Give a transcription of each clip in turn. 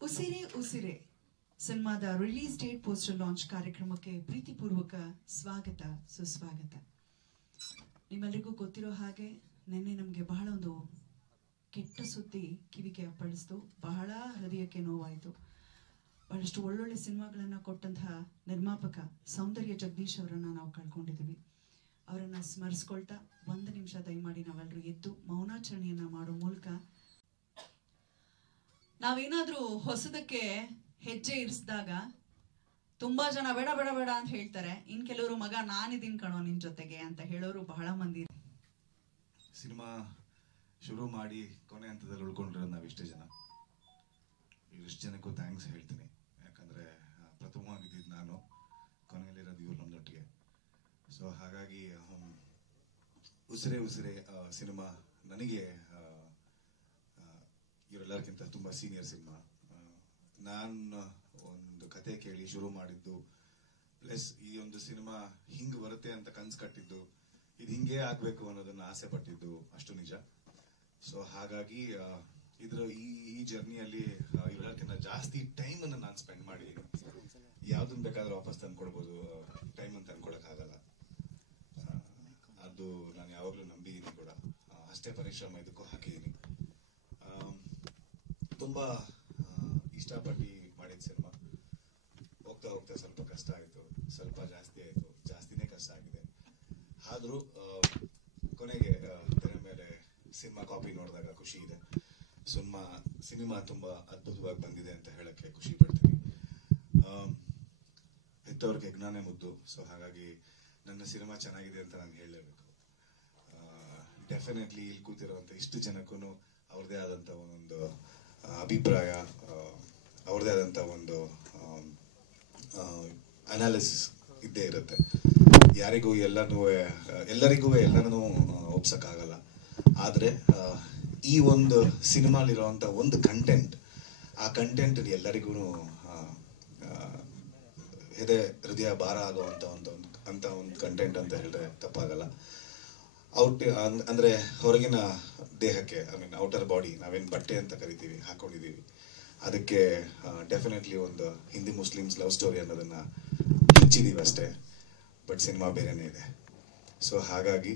ಉಸಿರೇ ಉಸಿರೇ ಸಿನಿಮಾದ release date poster launch ಕಾರ್ಯಕ್ರಮಕ್ಕೆ ಪ್ರೀತಿಪೂರ್ವಕ ಸ್ವಾಗತ ಸುಸ್ವಾಗತ. ನಿಮ್ಮೆಲ್ಲರಿಗೂ ಗೊತ್ತಿರೋ ಹಾಗೆ ನಿನ್ನೆ ನಮಗೆ ಬಹಳ ಒಂದು ಕೆಟ್ಟ ಸುದ್ದಿ ಕಿವಿಗೆ ಅಪ್ಪಳಿಸ್ತು. ಬಹಳ ಹೃದಯಕ್ಕೆ ನೋವಾಯಿತು. ಬಹಳಷ್ಟು ಒಳ್ಳೊಳ್ಳೆ ಸಿನಿಮಾಗಳನ್ನು ಕೊಟ್ಟಂತಹ ನಿರ್ಮಾಪಕ ಸೌಂದರ್ಯ ಜಗದೀಶ್ ಅವರನ್ನು ನಾವು ಕಳ್ಕೊಂಡಿದ್ದೀವಿ. ಅವರನ್ನು ಸ್ಮರಿಸ್ಕೊಳ್ತಾ ಒಂದು ನಿಮಿಷ ದಯಮಾಡಿ ನಾವೆಲ್ಲರೂ ಎದ್ದು ಮೌನಾಚರಣೆಯನ್ನು ಮಾಡೋ ಮೂಲಕ ನಾವೇನಾದ್ರೂ ಹೊಸದಕ್ಕೆ ಹೆಜ್ಜೆ ಇರಿಸಿದಾಗ ತುಂಬಾ ಜನ ಬೇಡ ಬೇಡ ಬೇಡ ಅಂತ ಹೇಳ್ತಾರೆ. ಇನ್ ಕೆಲವರು ಮಗ ನಾನಿದ್ದೀನಿ ಕಣೋ ನಿನ್ ಜೊತೆಗೆ ಅಂತ ಹೇಳೋರು ಬಹಳ ಮಂದಿ. ಸಿನಿಮಾ ಶುರು ಮಾಡಿ ಕೊನೆ ಹಂತದಲ್ಲಿ ಉಳ್ಕೊಂಡಿರೋದು ನಾವಿಷ್ಟೇ ಜನ. ಇಷ್ಟು ಜನಕ್ಕೂ ಥ್ಯಾಂಕ್ಸ್ ಹೇಳ್ತೀನಿ. ಯಾಕಂದ್ರೆ ಪ್ರಥಮವಾಗಿದ್ದು ನಾನು, ಕೊನೆಯಲ್ಲಿರೋದು ಇವ್ರು ನಮ್ಮದೊಟ್ಟಿಗೆ. ಸೊ ಹಾಗಾಗಿ ಉಸಿರೇ ಉಸಿರೇ ಸಿನಿಮಾ ನನಗೆ ಇವರೆಲ್ಲರಿಗಿಂತ ತುಂಬಾ ಸೀನಿಯರ್ ಸಿನಿಮಾ. ನಾನು ಒಂದು ಕತೆ ಕೇಳಿ ಶುರು ಮಾಡಿದ್ದು, ಪ್ಲಸ್ ಈ ಒಂದು ಸಿನಿಮಾ ಹಿಂಗ್ ಬರುತ್ತೆ ಅಂತ ಕನ್ಸು ಕಟ್ಟಿದ್ದು, ಇದು ಹಿಂಗೇ ಆಗ್ಬೇಕು ಅನ್ನೋದನ್ನ ಆಸೆ ಪಟ್ಟಿದ್ದು ಅಷ್ಟು ನಿಜ. ಸೊ ಹಾಗಾಗಿ ಇದ್ರ ಈ ಜರ್ನಿಯಲ್ಲಿ ಇವರೆಲ್ಲಕ್ಕಿಂತ ಜಾಸ್ತಿ ಟೈಮ್ ಅನ್ನ ನಾನು ಸ್ಪೆಂಡ್ ಮಾಡಿ ಯಾವ್ದನ್ನ ಬೇಕಾದ್ರೂ ವಾಪಸ್ ತಂದ್ಕೊಡ್ಬೋದು, ಟೈಮ್ ಅಂತ ಅನ್ಕೊಳಕ್ ಆಗಲ್ಲ. ಅದು ನಾನು ಯಾವಾಗ್ಲೂ ನಂಬಿದ್ದೀನಿ ಕೂಡ. ಅಷ್ಟೇ ಪರಿಶ್ರಮ ಇದಕ್ಕೂ ಹಾಕಿದ್ದೀನಿ. ತುಂಬಾ ಇಷ್ಟಪಟ್ಟು ಮಾಡಿದ ಸಿನಿಮಾ. ಹೋಗ್ತಾ ಹೋಗ್ತಾ ಸ್ವಲ್ಪ ಕಷ್ಟ ಆಯ್ತು, ಸ್ವಲ್ಪ ಜಾಸ್ತಿ ಆಯ್ತು, ಜಾಸ್ತಿನೇ ಕಷ್ಟ ಆಗಿದೆ. ಆದ್ರೂ ಕೊನೆಗೆ ತೆರೆ ಮೇಲೆ ಸಿನಿಮಾ ಕಾಪಿ ನೋಡಿದಾಗ ಖುಷಿ ಇದೆ. ಸಿನಿಮಾ ತುಂಬಾ ಅದ್ಭುತವಾಗಿ ಬಂದಿದೆ ಅಂತ ಹೇಳಕ್ಕೆ ಖುಷಿ ಪಡ್ತೀನಿ. ಹೆತ್ತವ್ರಿಗೆ ಜ್ಞಾನೇ ಮುದ್ದು. ಸೊ ಹಾಗಾಗಿ ನನ್ನ ಸಿನಿಮಾ ಚೆನ್ನಾಗಿದೆ ಅಂತ ನಾನು ಹೇಳಲೇಬೇಕು. ಡೆಫಿನೆಟ್ಲಿ ಇಲ್ಲಿ ಕೂತಿರುವಂತ ಇಷ್ಟು ಜನಕ್ಕೂ ಅವ್ರದೇ ಆದಂತ ಒಂದೊಂದು ಅಭಿಪ್ರಾಯ, ಅವ್ರದೇ ಆದಂತ ಒಂದು ಅನಾಲಿಸಿಸ್ ಇದ್ದೇ ಇರುತ್ತೆ. ಯಾರಿಗೂ ಎಲ್ಲರಿಗೂ ಎಲ್ಲನೂ ಒಪ್ಸಕ್ಕಾಗಲ್ಲ. ಆದ್ರೆ ಈ ಒಂದು ಸಿನಿಮಾಲಿರುವಂತ ಒಂದು ಕಂಟೆಂಟ್, ಆ ಕಂಟೆಂಟ್ ಎಲ್ಲರಿಗೂ ಹೃದಯ ಭಾರ ಆಗುವಂತ ಒಂದು ಕಂಟೆಂಟ್ ಅಂತ ಹೇಳಿದ್ರೆ ತಪ್ಪಾಗಲ್ಲ. ಅಂದ್ರೆ ಹೊರಗಿನ ದೇಹಕ್ಕೆ, ಐ ಮೀನ್ ಔಟರ್ ಬಾಡಿ, ನಾವೇನ್ ಬಟ್ಟೆ ಅಂತ ಕರಿತೀವಿ, ಹಾಕೊಂಡಿದೀವಿ, ಅದಕ್ಕೆ ಡೆಫಿನೆಟ್ಲಿ ಒಂದು ಹಿಂದಿ ಮುಸ್ಲಿಮ್ಸ್ ಲವ್ ಸ್ಟೋರಿ ಅನ್ನೋದನ್ನ ಹಂಚಿದೀವಿ ಅಷ್ಟೇ. ಬಟ್ ಸಿನಿಮಾ ಬೇರೆನೇ ಇದೆ. ಸೊ ಹಾಗಾಗಿ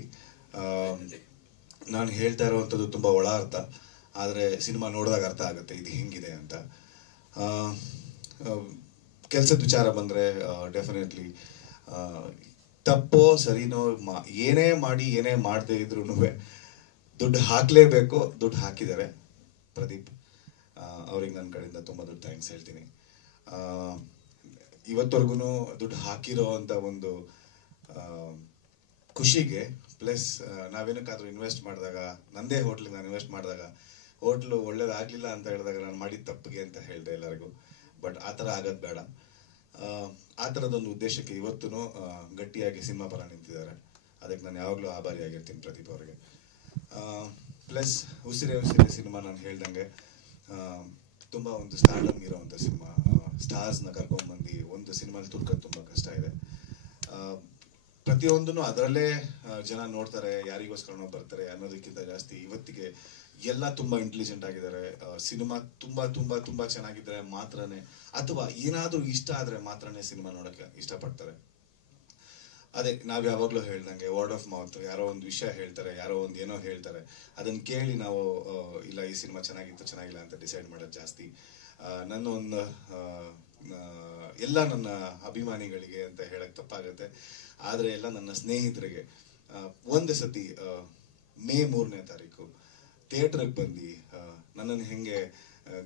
ನಾನು ಹೇಳ್ತಾ ಇರುವಂಥದ್ದು ತುಂಬಾ ಒಳ ಅರ್ಥ, ಆದ್ರೆ ಸಿನಿಮಾ ನೋಡಿದಾಗ ಅರ್ಥ ಆಗುತ್ತೆ ಇದು ಹಿಂಗಿದೆ ಅಂತ. ಕೆಲ್ಸದ ವಿಚಾರ ಬಂದ್ರೆ ಡೆಫಿನೆಟ್ಲಿ ತಪ್ಪೋ ಸರಿನೋ ಏನೇ ಮಾಡಿ ಏನೇ ಮಾಡದೇ ಇದ್ರು ದುಡ್ಡು ಹಾಕ್ಲೇಬೇಕು. ದುಡ್ಡು ಹಾಕಿದ್ದಾರೆ ಪ್ರದೀಪ್ ಅವ್ರಿಗೆ ನನ್ನ ಕಡೆಯಿಂದ ತುಂಬಾ ದೊಡ್ಡ ಥ್ಯಾಂಕ್ಸ್ ಹೇಳ್ತೀನಿ. ಇವತ್ತವರೆಗೂ ದುಡ್ಡು ಹಾಕಿರೋ ಅಂತ ಒಂದು ಖುಷಿಗೆ, ಪ್ಲಸ್ ನಾವೇನಕ್ಕಾದ್ರೂ ಇನ್ವೆಸ್ಟ್ ಮಾಡಿದಾಗ, ನಂದೇ ಹೋಟ್ಲಿಗೆ ನಾನು ಇನ್ವೆಸ್ಟ್ ಮಾಡಿದಾಗ ಹೋಟ್ಲು ಒಳ್ಳೇದಾಗ್ಲಿಲ್ಲ ಅಂತ ಹೇಳಿದಾಗ ನಾನು ಮಾಡಿದ ತಪ್ಪಿಗೆ ಅಂತ ಹೇಳಿದೆ ಎಲ್ಲರಿಗೂ. ಬಟ್ ಆ ಥರ ಆಗೋದು ಬೇಡ. ಆ ಥರದೊಂದು ಉದ್ದೇಶಕ್ಕೆ ಇವತ್ತೂ ಗಟ್ಟಿಯಾಗಿ ಸಿನಿಮಾ ಪರ ನಿಂತಿದ್ದಾರೆ. ಅದಕ್ಕೆ ನಾನು ಯಾವಾಗಲೂ ಆಭಾರಿಯಾಗಿರ್ತೀನಿ ಪ್ರದೀಪ್ ಅವರಿಗೆ. ಪ್ಲಸ್ ಉಸಿರೇ ಉಸಿರೇ ಸಿನಿಮಾ ನಾನು ಹೇಳ್ದಂಗೆ ತುಂಬಾ ಒಂದು ಸ್ಟಾರ್ಡಮ್ ಇರೋವಂಥ ಸಿನಿಮಾ. ಸ್ಟಾರ್ಸ್ನ ಕರ್ಕೊಂಡ್ಬಂದು ಒಂದು ಸಿನಿಮಾಲಿ ತುರ್ಕೋದು ತುಂಬಾ ಕಷ್ಟ ಇದೆ. ಪ್ರತಿಯೊಂದನ್ನು ಅದರಲ್ಲೇ ಜನ ನೋಡ್ತಾರೆ, ಯಾರಿಗೋಸ್ಕರನೋ ಬರ್ತಾರೆ ಅನ್ನೋದಕ್ಕಿಂತ ಜಾಸ್ತಿ ಇವತ್ತಿಗೆ ಎಲ್ಲ ತುಂಬಾ ಇಂಟೆಲಿಜೆಂಟ್ ಆಗಿದ್ದಾರೆ. ಸಿನಿಮಾ ತುಂಬಾ ತುಂಬಾ ತುಂಬಾ ಚೆನ್ನಾಗಿದ್ರೆ ಮಾತ್ರನೇ, ಅಥವಾ ಏನಾದ್ರೂ ಇಷ್ಟ ಆದ್ರೆ ಮಾತ್ರನೇ ಸಿನಿಮಾ ನೋಡಕ್ಕೆ ಇಷ್ಟಪಡ್ತಾರೆ. ಅದೇ ನಾವ್ ಯಾವಾಗ್ಲೂ ಹೇಳ್ದಂಗೆ ವರ್ಡ್ ಆಫ್ ಮೌತ್. ಯಾರೋ ಒಂದು ವಿಷಯ ಹೇಳ್ತಾರೆ, ಯಾರೋ ಒಂದು ಏನೋ ಹೇಳ್ತಾರೆ, ಅದನ್ನ ಕೇಳಿ ನಾವು ಇಲ್ಲ ಈ ಸಿನಿಮಾ ಚೆನ್ನಾಗಿತ್ತು ಚೆನ್ನಾಗಿಲ್ಲ ಅಂತ ಡಿಸೈಡ್ ಮಾಡೋದು ಜಾಸ್ತಿ. ನನ್ನ ಒಂದು ಎಲ್ಲ ನನ್ನ ಅಭಿಮಾನಿಗಳಿಗೆ ಅಂತ ಹೇಳಕ್ ತಪ್ಪಾಗತ್ತೆ, ಆದ್ರೆ ಎಲ್ಲ ನನ್ನ ಸ್ನೇಹಿತರಿಗೆ ಒಂದು ಸತಿ ಮೇ 3ನೇ ತಾರೀಕು ಥಿಯೇಟರ್ಗೆ ಬಂದು ನನ್ನನ್ನು ಹೆಂಗೆ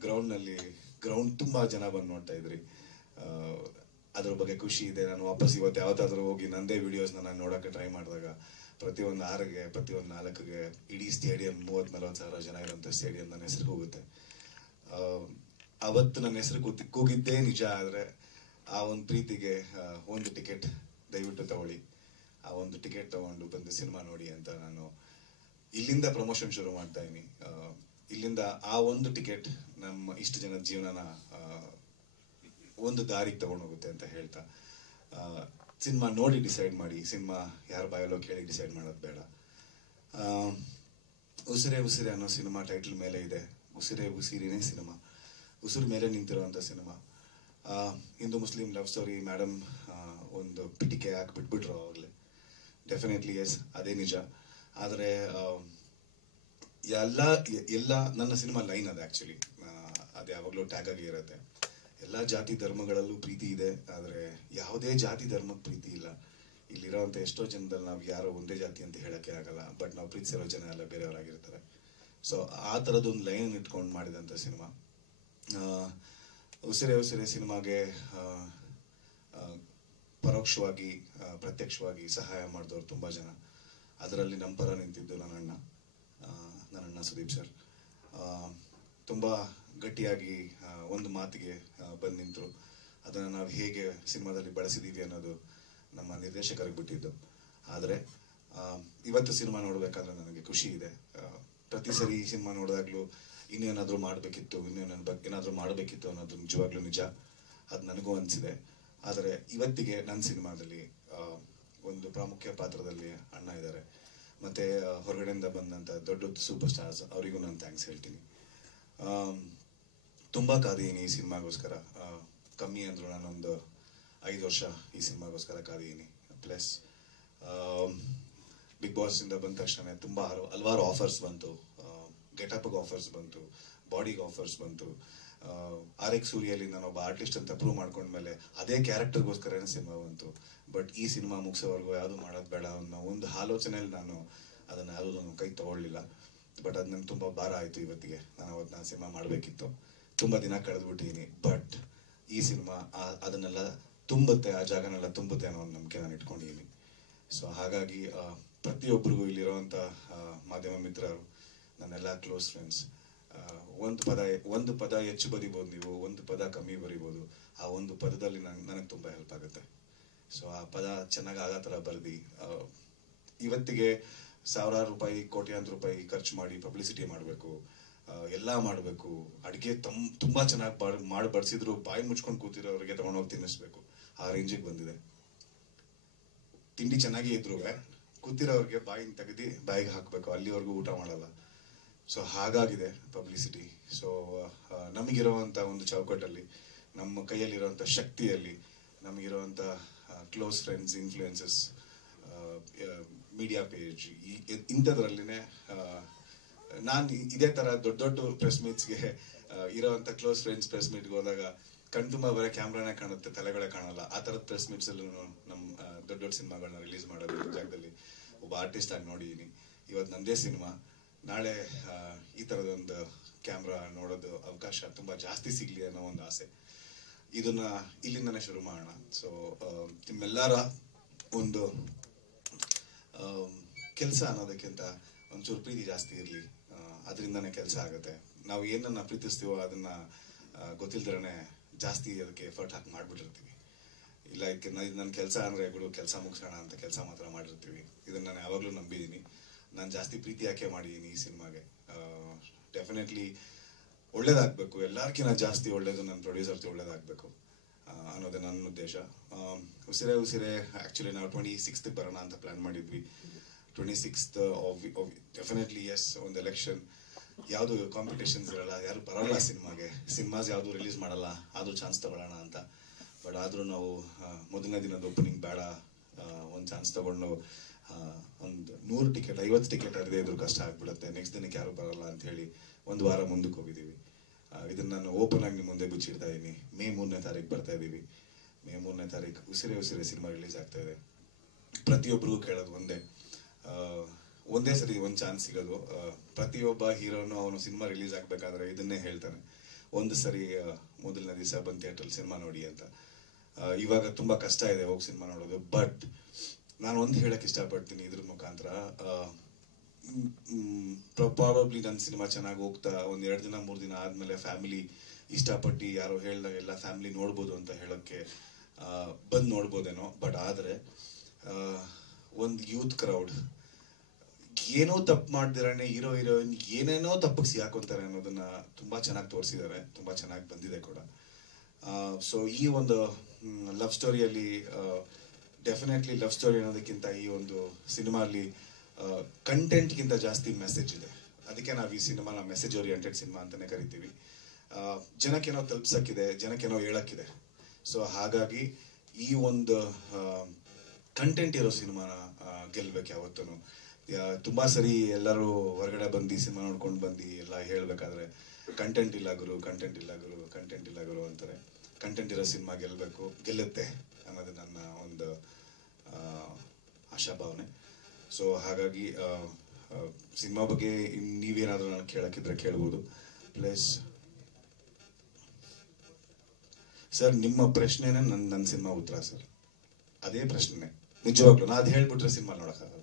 ಗ್ರೌಂಡ್ ತುಂಬಾ ಜನ ಬಂದು ನೋಡ್ತಾ ಇದ್ರಿ, ಅದ್ರ ಬಗ್ಗೆ ಖುಷಿ ಇದೆ. ನಾನು ವಾಪಸ್ ಇವತ್ತು ಯಾವತ್ತಾದ್ರೂ ಹೋಗಿ ನಂದೇ ವಿಡಿಯೋಸ್ನ ನಾನು ನೋಡೋಕೆ ಟ್ರೈ ಮಾಡಿದಾಗ ಪ್ರತಿಯೊಂದು 6ಗೆ ಪ್ರತಿಯೊಂದು 4ಗೆ ಇಡೀ ಸ್ಟೇಡಿಯಂ 30-40 ಸಾವಿರ ಜನ ಇರೋಂಥ ಸ್ಟೇಡಿಯಂ ನನ್ನ ಹೆಸರು ಹೋಗುತ್ತೆ. ಅವತ್ತು ನನ್ನ ಹೆಸರು ಕೂಗಿದ್ದೇ ನಿಜ. ಆದ್ರೆ ಆ ಒಂದು ಪ್ರೀತಿಗೆ ಒಂದು ಟಿಕೆಟ್ ದಯವಿಟ್ಟು ತಗೊಳ್ಳಿ. ಆ ಒಂದು ಟಿಕೆಟ್ ತಗೊಂಡು ಬಂದು ಸಿನಿಮಾ ನೋಡಿ ಅಂತ ನಾನು ಇಲ್ಲಿಂದ ಪ್ರಮೋಷನ್ ಶುರು ಮಾಡ್ತಾ ಇದೀನಿ. ಇಲ್ಲಿಂದ ಆ ಒಂದು ಟಿಕೆಟ್ ನಮ್ಮ ಇಷ್ಟು ಜನದ ಜೀವನನ ಒಂದು ದಾರಿಗೆ ತಗೊಂಡು ಹೋಗುತ್ತೆ ಅಂತ ಹೇಳ್ತಾ, ಸಿನಿಮಾ ನೋಡಿ ಡಿಸೈಡ್ ಮಾಡಿ. ಸಿನಿಮಾ ಯಾರ ಬಾಯಲ್ಲೋ ಕೇಳಿ ಡಿಸೈಡ್ ಮಾಡೋದು ಬೇಡ. ಉಸಿರೇ ಉಸಿರೇ ಅನ್ನೋ ಸಿನಿಮಾ ಟೈಟಲ್ ಮೇಲೆ ಇದೆ, ಉಸಿರೇ ಉಸಿರಿನೇ ಸಿನಿಮಾ. ಉಸಿರು ಮೇಲೆ ನಿಂತಿರುವಂಥ cinema. Hindu Muslim love story madam ಒಂದು ಪಿಟಿಕೆ ಹಾಕಿ ಬಿಟ್ಬಿಟ್ರು ಅವಾಗಲೇ. ಡೆಫಿನೆಟ್ಲಿ ಎಸ್, ಅದೇ ನಿಜ. ಆದರೆ ಎಲ್ಲ ನನ್ನ ಸಿನಿಮಾ ಲೈನ್ ಅದು ಆ್ಯಕ್ಚುಲಿ, ಅದು ಯಾವಾಗಲೂ ಟ್ಯಾಗ್ ಆಗಿ ಇರುತ್ತೆ. ಎಲ್ಲ ಜಾತಿ ಧರ್ಮಗಳಲ್ಲೂ ಪ್ರೀತಿ ಇದೆ, ಆದರೆ ಯಾವುದೇ ಜಾತಿ ಧರ್ಮಕ್ಕೆ ಪ್ರೀತಿ ಇಲ್ಲ. ಇಲ್ಲಿರೋವಂಥ ಎಷ್ಟೋ ಜನದಲ್ಲಿ ನಾವು ಯಾರೋ ಒಂದೇ ಜಾತಿ ಅಂತ ಹೇಳೋಕ್ಕೆ ಆಗಲ್ಲ, ಬಟ್ ನಾವು ಪ್ರೀತಿಸಿರೋ ಜನ ಎಲ್ಲ ಬೇರೆಯವರಾಗಿರ್ತಾರೆ. ಸೊ ಆ ಥರದೊಂದು ಲೈನ್ ಇಟ್ಕೊಂಡು ಮಾಡಿದಂಥ ಸಿನಿಮಾ. ಉಸಿರೇ ಉಸಿರೇ ಸಿನಿಮಾಗೆ ಪರೋಕ್ಷವಾಗಿ ಪ್ರತ್ಯಕ್ಷವಾಗಿ ಸಹಾಯ ಮಾಡಿದವರು ತುಂಬ ಜನ. ಅದರಲ್ಲಿ ನಮ್ಮ ಪರ ನಿಂತಿದ್ದು ನನ್ನಣ್ಣ ಸುದೀಪ್ ಸರ್. ತುಂಬ ಗಟ್ಟಿಯಾಗಿ ಒಂದು ಮಾತಿಗೆ ಬಂದು ನಿಂತರು. ಅದನ್ನು ನಾವು ಹೇಗೆ ಸಿನಿಮಾದಲ್ಲಿ ಬಳಸಿದ್ದೀವಿ ಅನ್ನೋದು ನಮ್ಮ ನಿರ್ದೇಶಕರಿಗೆ ಬಿಟ್ಟಿದ್ದು. ಆದರೆ ಇವತ್ತು ಸಿನಿಮಾ ನೋಡಬೇಕಾದ್ರೆ ನನಗೆ ಖುಷಿ ಇದೆ. ಪ್ರತಿ ಸರಿ ಈ ಸಿನಿಮಾ ನೋಡಿದಾಗಲೂ ಇನ್ನೇನಾದರೂ ಮಾಡಬೇಕಿತ್ತು, ಏನಾದರೂ ಮಾಡಬೇಕಿತ್ತು ಅನ್ನೋದು ನಿಜವಾಗ್ಲೂ ನಿಜ. ಅದು ನನಗೂ ಅನಿಸಿದೆ. ಆದರೆ ಇವತ್ತಿಗೆ ನನ್ನ ಸಿನಿಮಾದಲ್ಲಿ ಒಂದು ಪ್ರಾಮುಖ್ಯ ಪಾತ್ರದಲ್ಲಿ ಅಣ್ಣ ಇದ್ದಾರೆ. ಮತ್ತು ಹೊರಗಡೆಯಿಂದ ಬಂದಂಥ ದೊಡ್ಡ ಸೂಪರ್ ಸ್ಟಾರ್ಸ್, ಅವರಿಗೂ ನಾನು ಥ್ಯಾಂಕ್ಸ್ ಹೇಳ್ತೀನಿ. ತುಂಬ ಕಾದಿದ್ದೀನಿ ಈ ಸಿನಿಮಾಗೋಸ್ಕರ. ಕಮ್ಮಿ ಅಂದರೂ ನಾನೊಂದು 5 ವರ್ಷ ಈ ಸಿನಿಮಾಗೋಸ್ಕರ ಕಾದಿದ್ದೀನಿ. ಪ್ಲಸ್ ಬಿಗ್ ಬಾಸಿಂದ ಬಂದ ತಕ್ಷಣ ತುಂಬ ಹಲವಾರು ಆಫರ್ಸ್ ಬಂತು. ಗೆಟಪ್ಗೆ ಆಫರ್ಸ್ ಬಂತು, ಬಾಡಿಗೆ ಆಫರ್ಸ್ ಬಂತು. RX ಸೂರ್ಯಲ್ಲಿ ನಾನೊಬ್ಬ ಆರ್ಟಿಸ್ಟ್ ಅಂತ ಪ್ರೂವ್ ಮಾಡ್ಕೊಂಡ್ಮೇಲೆ ಅದೇ ಕ್ಯಾರೆಕ್ಟರ್ಗೋಸ್ಕರನೇ ಸಿನಿಮಾ ಬಂತು. ಬಟ್ ಈ ಸಿನಿಮಾ ಮುಗಿಸೋವರೆಗೂ ಯಾವುದು ಮಾಡೋದು ಬೇಡ ಅನ್ನೋ ಒಂದು ಆಲೋಚನೆಯಲ್ಲಿ ನಾನು ಅದನ್ನು ಯಾವುದೂ ಕೈ ತಗೊಳ್ಳಿಲ್ಲ. ಬಟ್ ಅದು ನಂಗೆ ತುಂಬ ಭಾರ ಆಯಿತು ಇವತ್ತಿಗೆ. ನಾನು ಸಿನಿಮಾ ಮಾಡಬೇಕಿತ್ತು, ತುಂಬ ದಿನ ಕಳೆದ್ಬಿಟ್ಟಿದ್ದೀನಿ. ಬಟ್ ಈ ಸಿನಿಮಾ ಅದನ್ನೆಲ್ಲ ತುಂಬುತ್ತೆ, ಆ ಜಾಗನೆಲ್ಲ ತುಂಬುತ್ತೆ ಅನ್ನೋ ಒಂದು ನಂಬಿಕೆ ನಾನು ಇಟ್ಕೊಂಡಿದ್ದೀನಿ. ಸೊ ಹಾಗಾಗಿ ಪ್ರತಿಯೊಬ್ಬರಿಗೂ ಇಲ್ಲಿರೋವಂಥ ಮಾಧ್ಯಮ ಮಿತ್ರರು, ನನ್ನೆಲ್ಲ ಕ್ಲೋಸ್ ಫ್ರೆಂಡ್ಸ್, ಒಂದು ಪದ ಹೆಚ್ಚು ಬರಿಬೋದು ನೀವು, ಒಂದು ಪದ ಕಮ್ಮಿ ಬರಿಬೋದು. ಆ ಒಂದು ಪದದಲ್ಲಿ ನನಗೆ ತುಂಬ ಹೆಲ್ಪ್ ಆಗುತ್ತೆ. ಸೊ ಆ ಪದ ಚೆನ್ನಾಗಿ ಆಗೋ ಥರ ಬರೆದು ಇವತ್ತಿಗೆ ಸಾವಿರಾರು ರೂಪಾಯಿ, ಕೋಟ್ಯಾಂತರ ರೂಪಾಯಿ ಖರ್ಚು ಮಾಡಿ ಪಬ್ಲಿಸಿಟಿ ಮಾಡಬೇಕು, ಎಲ್ಲ ಮಾಡಬೇಕು. ಅಡುಗೆ ತುಂಬ ಚೆನ್ನಾಗಿ ಮಾಡಿ ಬಡಿಸಿದ್ರು ಬಾಯಿ ಮುಚ್ಕೊಂಡು ಕೂತಿರೋರಿಗೆ ತೊಗೊಂಡೋಗಿ ತಿನ್ನಿಸ್ಬೇಕು, ಆ ರೇಂಜಿಗೆ ಬಂದಿದೆ. ತಿಂಡಿ ಚೆನ್ನಾಗಿ ಇದ್ರು ಕೂತಿರೋರಿಗೆ ಬಾಯಿಗೆ ತೆಗೆದು ಬಾಯಿಗೆ ಹಾಕಬೇಕು, ಅಲ್ಲಿವರೆಗೂ ಊಟ ಮಾಡಲ್ಲ. ಸೊ ಹಾಗಾಗಿದೆ ಪಬ್ಲಿಸಿಟಿ. ಸೊ ನಮಗಿರುವಂಥ ಒಂದು ಚೌಕಟ್ಟಲ್ಲಿ, ನಮ್ಮ ಕೈಯಲ್ಲಿರುವಂಥ ಶಕ್ತಿಯಲ್ಲಿ, ನಮಗಿರುವಂಥ close friends, influences, media page, ಇಂಥದ್ರಲ್ಲಿನೇ ನಾನು ಇದೇ ಥರ ದೊಡ್ಡ ಪ್ರೆಸ್ ಮೀಟ್ಸ್ಗೆ ಇರೋವಂಥ ಕ್ಲೋಸ್ ಫ್ರೆಂಡ್ಸ್ ಪ್ರೆಸ್ ಮೀಟ್ಗೆ ಹೋದಾಗ ಕಣ್ತುಂಬ ಬರೀ ಕ್ಯಾಮ್ರಾನೇ ಕಾಣುತ್ತೆ, ತಲೆಗಳೇ ಕಾಣಲ್ಲ. ಆ ಥರದ ಪ್ರೆಸ್ ಮೀಟ್ಸಲ್ಲೂ ನಮ್ಮ ದೊಡ್ಡ ಸಿನಿಮಾಗಳನ್ನ ರಿಲೀಸ್ ಮಾಡೋದು ಜಾಗದಲ್ಲಿ ಒಬ್ಬ ಆರ್ಟಿಸ್ಟ್ ಆಗಿ ನೋಡಿದ್ದೀನಿ. ಇವತ್ತು ನಮ್ಮದೇ ಸಿನಿಮಾ, ನಾಳೆ ಈ ಥರದೊಂದು ಕ್ಯಾಮ್ರಾ ನೋಡೋದು ಅವಕಾಶ ತುಂಬ ಜಾಸ್ತಿ ಸಿಗಲಿ ಅನ್ನೋ ಒಂದು ಆಸೆ. ಇದನ್ನ ಇಲ್ಲಿಂದನೇ ಶುರು ಮಾಡೋಣ. ಸೊ ನಿಮ್ಮೆಲ್ಲರ ಒಂದು ಕೆಲಸ ಅನ್ನೋದಕ್ಕಿಂತ ಒಂಚೂರು ಪ್ರೀತಿ ಜಾಸ್ತಿ ಇರಲಿ, ಅದರಿಂದನೇ ಕೆಲಸ ಆಗುತ್ತೆ. ನಾವು ಏನನ್ನ ಪ್ರೀತಿಸ್ತೀವೋ ಅದನ್ನ ಗೊತ್ತಿಲ್ದಿರೇ ಜಾಸ್ತಿ ಅದಕ್ಕೆ ಎಫರ್ಟ್ ಹಾಕಿ ಮಾಡಿಬಿಟ್ಟಿರ್ತೀವಿ. ಇಲ್ಲ ಇದಕ್ಕೆ ನನ್ನ ಕೆಲಸ ಅಂದರೆ ಕೆಲಸ ಮುಗಿಸೋಣ ಅಂತ ಕೆಲಸ ಮಾತ್ರ ಮಾಡಿರ್ತೀವಿ. ಇದನ್ನು ನಾನು ಯಾವಾಗಲೂ ನಂಬಿದ್ದೀನಿ. ನಾನು ಜಾಸ್ತಿ ಪ್ರೀತಿ ಯಾಕೆ ಮಾಡಿದ್ದೀನಿ ಈ ಸಿನಿಮಾಗೆ. ಡೆಫಿನೆಟ್ಲಿ ಒಳ್ಳೇದಾಗಬೇಕು, ಎಲ್ಲರಿಗಿಂತ ಜಾಸ್ತಿ ಒಳ್ಳೇದು ನನ್ನ ಪ್ರೊಡ್ಯೂಸರ್ಗೆ ಒಳ್ಳೇದಾಗಬೇಕು ಅನ್ನೋದೇ ನನ್ನ ಉದ್ದೇಶ. ಉಸಿರೇ ಉಸಿರೇ ಆ್ಯಕ್ಚುಲಿ ನಾವು 26th ಬರೋಣ ಅಂತ ಪ್ಲ್ಯಾನ್ ಮಾಡಿದ್ವಿ. 26th definitely yes. ಒಂದು ಎಲೆಕ್ಷನ್, ಯಾವುದು ಕಾಂಪಿಟೇಷನ್ಸ್ ಇರಲ್ಲ, ಯಾರು ಬರೋಲ್ಲ ಸಿನಿಮಾಸ್ ಯಾವುದು ರಿಲೀಸ್ ಮಾಡಲ್ಲ, ಆದರೂ ಚಾನ್ಸ್ ತಗೊಳ್ಳೋಣ ಅಂತ. ಬಟ್ ಆದರೂ ನಾವು ಮೊದಲನೇ ದಿನದ ಓಪನಿಂಗ್ ಬೇಡ, ಒಂದು ಚಾನ್ಸ್ ತಗೊಂಡು ಒಂದು 100 ಟಿಕೆಟ್ 50 ಟಿಕೆಟ್ ಅರ್ದೇ ಇದ್ರು ಕಷ್ಟ ಆಗ್ಬಿಡುತ್ತೆ, ನೆಕ್ಸ್ಟ್ ದಿನಕ್ಕೆ ಯಾರು ಬರಲ್ಲ ಅಂತ ಹೇಳಿ ಒಂದು ವಾರ ಮುಂದಕ್ಕೆ ಹೋಗಿದ್ದೀವಿ. ಇದನ್ನು ನಾನು ಓಪನ್ ಆಗಿ ನಿಮ್ಮ ಮುಂದೆ ಬಿಚ್ಚಿಡ್ತಾ ಇದ್ದೀನಿ. ಮೇ 3ನೇ ತಾರೀಕು ಬರ್ತಾ ಇದ್ದೀವಿ. ಮೇ 3ನೇ ತಾರೀಕು ಉಸಿರೇ ಉಸಿರೇ ಸಿನಿಮಾ ರಿಲೀಸ್ ಆಗ್ತಾ ಇದೆ. ಪ್ರತಿಯೊಬ್ಬರಿಗೂ ಕೇಳೋದು ಒಂದೇ ಸರಿ ಒಂದು ಚಾನ್ಸ್ ಸಿಗೋದು. ಪ್ರತಿಯೊಬ್ಬ ಹೀರೋನು ಅವನು ಸಿನಿಮಾ ರಿಲೀಸ್ ಆಗಬೇಕಾದ್ರೆ ಇದನ್ನೇ ಹೇಳ್ತಾನೆ, ಒಂದು ಸರಿ ಮೊದಲನೇ ದಿವಸ ಬಂದು ಥಿಯೇಟ್ರಲ್ಲಿ ಸಿನಿಮಾ ನೋಡಿ ಅಂತ. ಇವಾಗ ತುಂಬ ಕಷ್ಟ ಇದೆ ಹೋಗಿ ಸಿನಿಮಾ ನೋಡೋದು. ಬಟ್ ನಾನು ಒಂದು ಹೇಳಕ್ಕೆ ಇಷ್ಟಪಡ್ತೀನಿ ಇದ್ರ ಮುಖಾಂತರ. ಪ್ರಾಬಬ್ಲಿ ನನ್ನ ಸಿನಿಮಾ ಚೆನ್ನಾಗಿ ಹೋಗ್ತಾ 1-2 ದಿನ 3 ದಿನ ಆದಮೇಲೆ ಫ್ಯಾಮಿಲಿ ಇಷ್ಟಪಟ್ಟು ಯಾರೋ ಹೇಳ್ದಾಗ ಎಲ್ಲ ಫ್ಯಾಮಿಲಿ ನೋಡ್ಬೋದು ಅಂತ ಹೇಳೋಕ್ಕೆ ಬಂದು ನೋಡ್ಬೋದೇನೋ. ಬಟ್ ಆದರೆ ಒಂದು ಯೂತ್ ಕ್ರೌಡ್ ಏನೋ ತಪ್ಪು ಮಾಡ್ದಿರಾನೆ ಹೀರೋಯಿನ್ ಏನೇನೋ ತಪ್ಪಿಗೆ ಸಿಗಾಕೊಂತಾರೆ ಅನ್ನೋದನ್ನ ತುಂಬ ಚೆನ್ನಾಗಿ ತೋರಿಸಿದ್ದಾರೆ, ತುಂಬ ಚೆನ್ನಾಗಿ ಬಂದಿದೆ ಕೂಡ. ಸೊ ಈ ಒಂದು ಲವ್ ಸ್ಟೋರಿಯಲ್ಲಿ ಡೆಫಿನೆಟ್ಲಿ ಲವ್ ಸ್ಟೋರಿ ಅನ್ನೋದಕ್ಕಿಂತ ಈ ಒಂದು ಸಿನಿಮಾಲಿ ಕಂಟೆಂಟ್ಗಿಂತ ಜಾಸ್ತಿ ಮೆಸೇಜ್ ಇದೆ. ಅದಕ್ಕೆ ನಾವು ಈ ಸಿನಿಮಾನ ಮೆಸೇಜ್ ಓರಿಯೆಂಟೆಡ್ ಸಿನಿಮಾ ಅಂತಲೇ ಕರಿತೀವಿ. ಜನಕ್ಕೇನೋ ತಲುಪ್ಸಕ್ಕಿದೆ, ಜನಕ್ಕೇನೋ ಹೇಳಕ್ಕಿದೆ. ಸೊ ಹಾಗಾಗಿ ಈ ಒಂದು ಕಂಟೆಂಟ್ ಇರೋ ಸಿನಿಮಾನ ಗೆಲ್ಬೇಕು ಯಾವತ್ತೂ. ತುಂಬಾ ಸರಿ ಎಲ್ಲರೂ ಹೊರಗಡೆ ಬಂದು ಸಿನಿಮಾ ನೋಡ್ಕೊಂಡು ಬಂದು ಎಲ್ಲ ಹೇಳ್ಬೇಕಾದ್ರೆ ಕಂಟೆಂಟ್ ಇಲ್ಲ ಗುರು, ಕಂಟೆಂಟ್ ಇಲ್ಲ ಗುರು, ಕಂಟೆಂಟ್ ಇಲ್ಲ ಗುರು ಅಂತಾರೆ. ಕಂಟೆಂಟ್ ಇರೋ ಸಿನಿಮಾ ಗೆಲ್ಲಬೇಕು, ಗೆಲ್ಲುತ್ತೆ ಅನ್ನೋದು ನನ್ನ ಒಂದು ಆಶಾಭಾವನೆ. ಸೊ ಹಾಗಾಗಿ ಸಿನಿಮಾ ಬಗ್ಗೆ ನೀವೇನಾದ್ರೂ ನಾನು ಕೇಳಕ್ಕಿದ್ರೆ ಕೇಳ್ಬೋದು. ಪ್ಲಸ್ ಸರ್, ನಿಮ್ಮ ಪ್ರಶ್ನೆನೇ ನನ್ನ ಸಿನಿಮಾ ಉತ್ತರ ಸರ್. ಅದೇ ಪ್ರಶ್ನೆ ನಿಜವಾಗ್ಲು. ನಾ ಅದು ಹೇಳ್ಬಿಟ್ರೆ ಸಿನಿಮಾ ನೋಡಕ್ಕಾಗಲ್ಲ.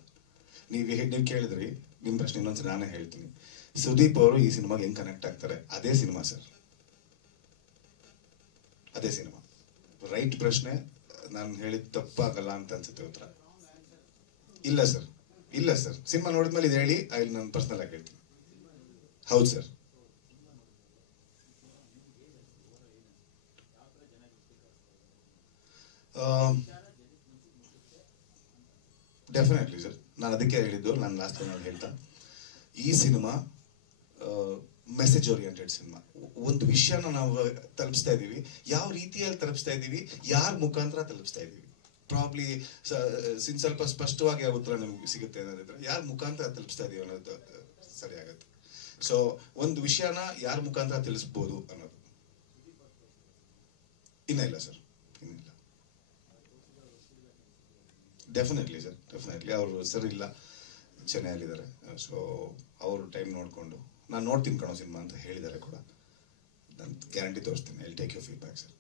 ನೀವು ಕೇಳಿದ್ರಿ, ನಿಮ್ಮ ಪ್ರಶ್ನೆ ಇನ್ನೊಂದ್ಸರಿ ನಾನೇ ಹೇಳ್ತೀನಿ. ಸುದೀಪ್ ಅವರು ಈ ಸಿನಿಮಾಗೆ ಹೆಂಗ್ ಕನೆಕ್ಟ್ ಆಗ್ತಾರೆ, ಅದೇ ಸಿನಿಮಾ ಸರ್, ಅದೇ ಸಿನಿಮಾ. ರೈಟ್ ಪ್ರಶ್ನೆ. ನಾನು ಹೇಳಿದ ತಪ್ಪಾಗಲ್ಲ ಅಂತ ಅನ್ಸುತ್ತೆ ಉತ್ತರ. ಇಲ್ಲ ಸರ್, ಇಲ್ಲ ಸರ್, ಸಿನಿಮಾ ನೋಡಿದ್ಮೇಲೆ ಇದು ಹೇಳಿ, ಅಲ್ಲಿ ನಾನು ಪರ್ಸನಲ್ ಆಗಿ ಹೇಳ್ತೀನಿ. ಹೌದು ಸರ್. ಡೆಫಿನೆಟ್ಲಿ ಸರ್, ನಾನು ಅದಕ್ಕೆ ಹೇಳಿದ್ದು, ನಾನು ಲಾಸ್ಟ್ ಟೈಮ್ ಹೇಳ್ತಾ, ಈ ಸಿನಿಮಾ ಮೆಸೇಜ್ ಓರಿಯೆಂಟೆಡ್ ಸಿನಿಮಾ. ಒಂದು ವಿಷಯನ ನಾವು ತಲುಪಿಸ್ತಾ ಇದೀವಿ, ಯಾವ ರೀತಿಯಲ್ಲಿ ತಲುಪಿಸ್ತಾ ಇದೀವಿ, ಯಾರ ಮುಖಾಂತರ ತಲುಪಿಸ್ತಾ ಇದೀವಿ. ಪ್ರಾಬ್ಲಿ ಸ್ವಲ್ಪ ಸ್ಪಷ್ಟವಾಗಿ ಉತ್ತರ ನಿಮ್ಗೆ ಸಿಗುತ್ತೆ ಅನ್ನೋದಿದ್ರೆ, ಯಾರ ಮುಖಾಂತರ ತಲುಪಿಸ್ತಾ ಇದೀವಿ ಅನ್ನೋದು ಸರಿ ಆಗತ್ತೆ. ಸೊ ಒಂದು ವಿಷಯನ ಯಾರ ಮುಖಾಂತರ ತಿಳಿಸ್ಬೋದು ಅನ್ನೋದು. ಇನ್ನ ಇಲ್ಲ ಸರ್, ಇನ್ನಿಲ್ಲ. Definitely sir, definitely. ಅವರು ಸರ್ ಇಲ್ಲ, ಚೆನ್ನೈಯಲ್ಲಿದ್ದಾರೆ. ಸೊ ಅವರು ಟೈಮ್ ನೋಡಿಕೊಂಡು ನಾನು ನೋಡ್ತೀನಿ ಕಣೋ ಸಿನಿಮಾ ಅಂತ ಹೇಳಿದ್ದಾರೆ ಕೂಡ. ನಾನು ಗ್ಯಾರಂಟಿ ತೋರಿಸ್ತೀನಿ. I will take your feedback sir.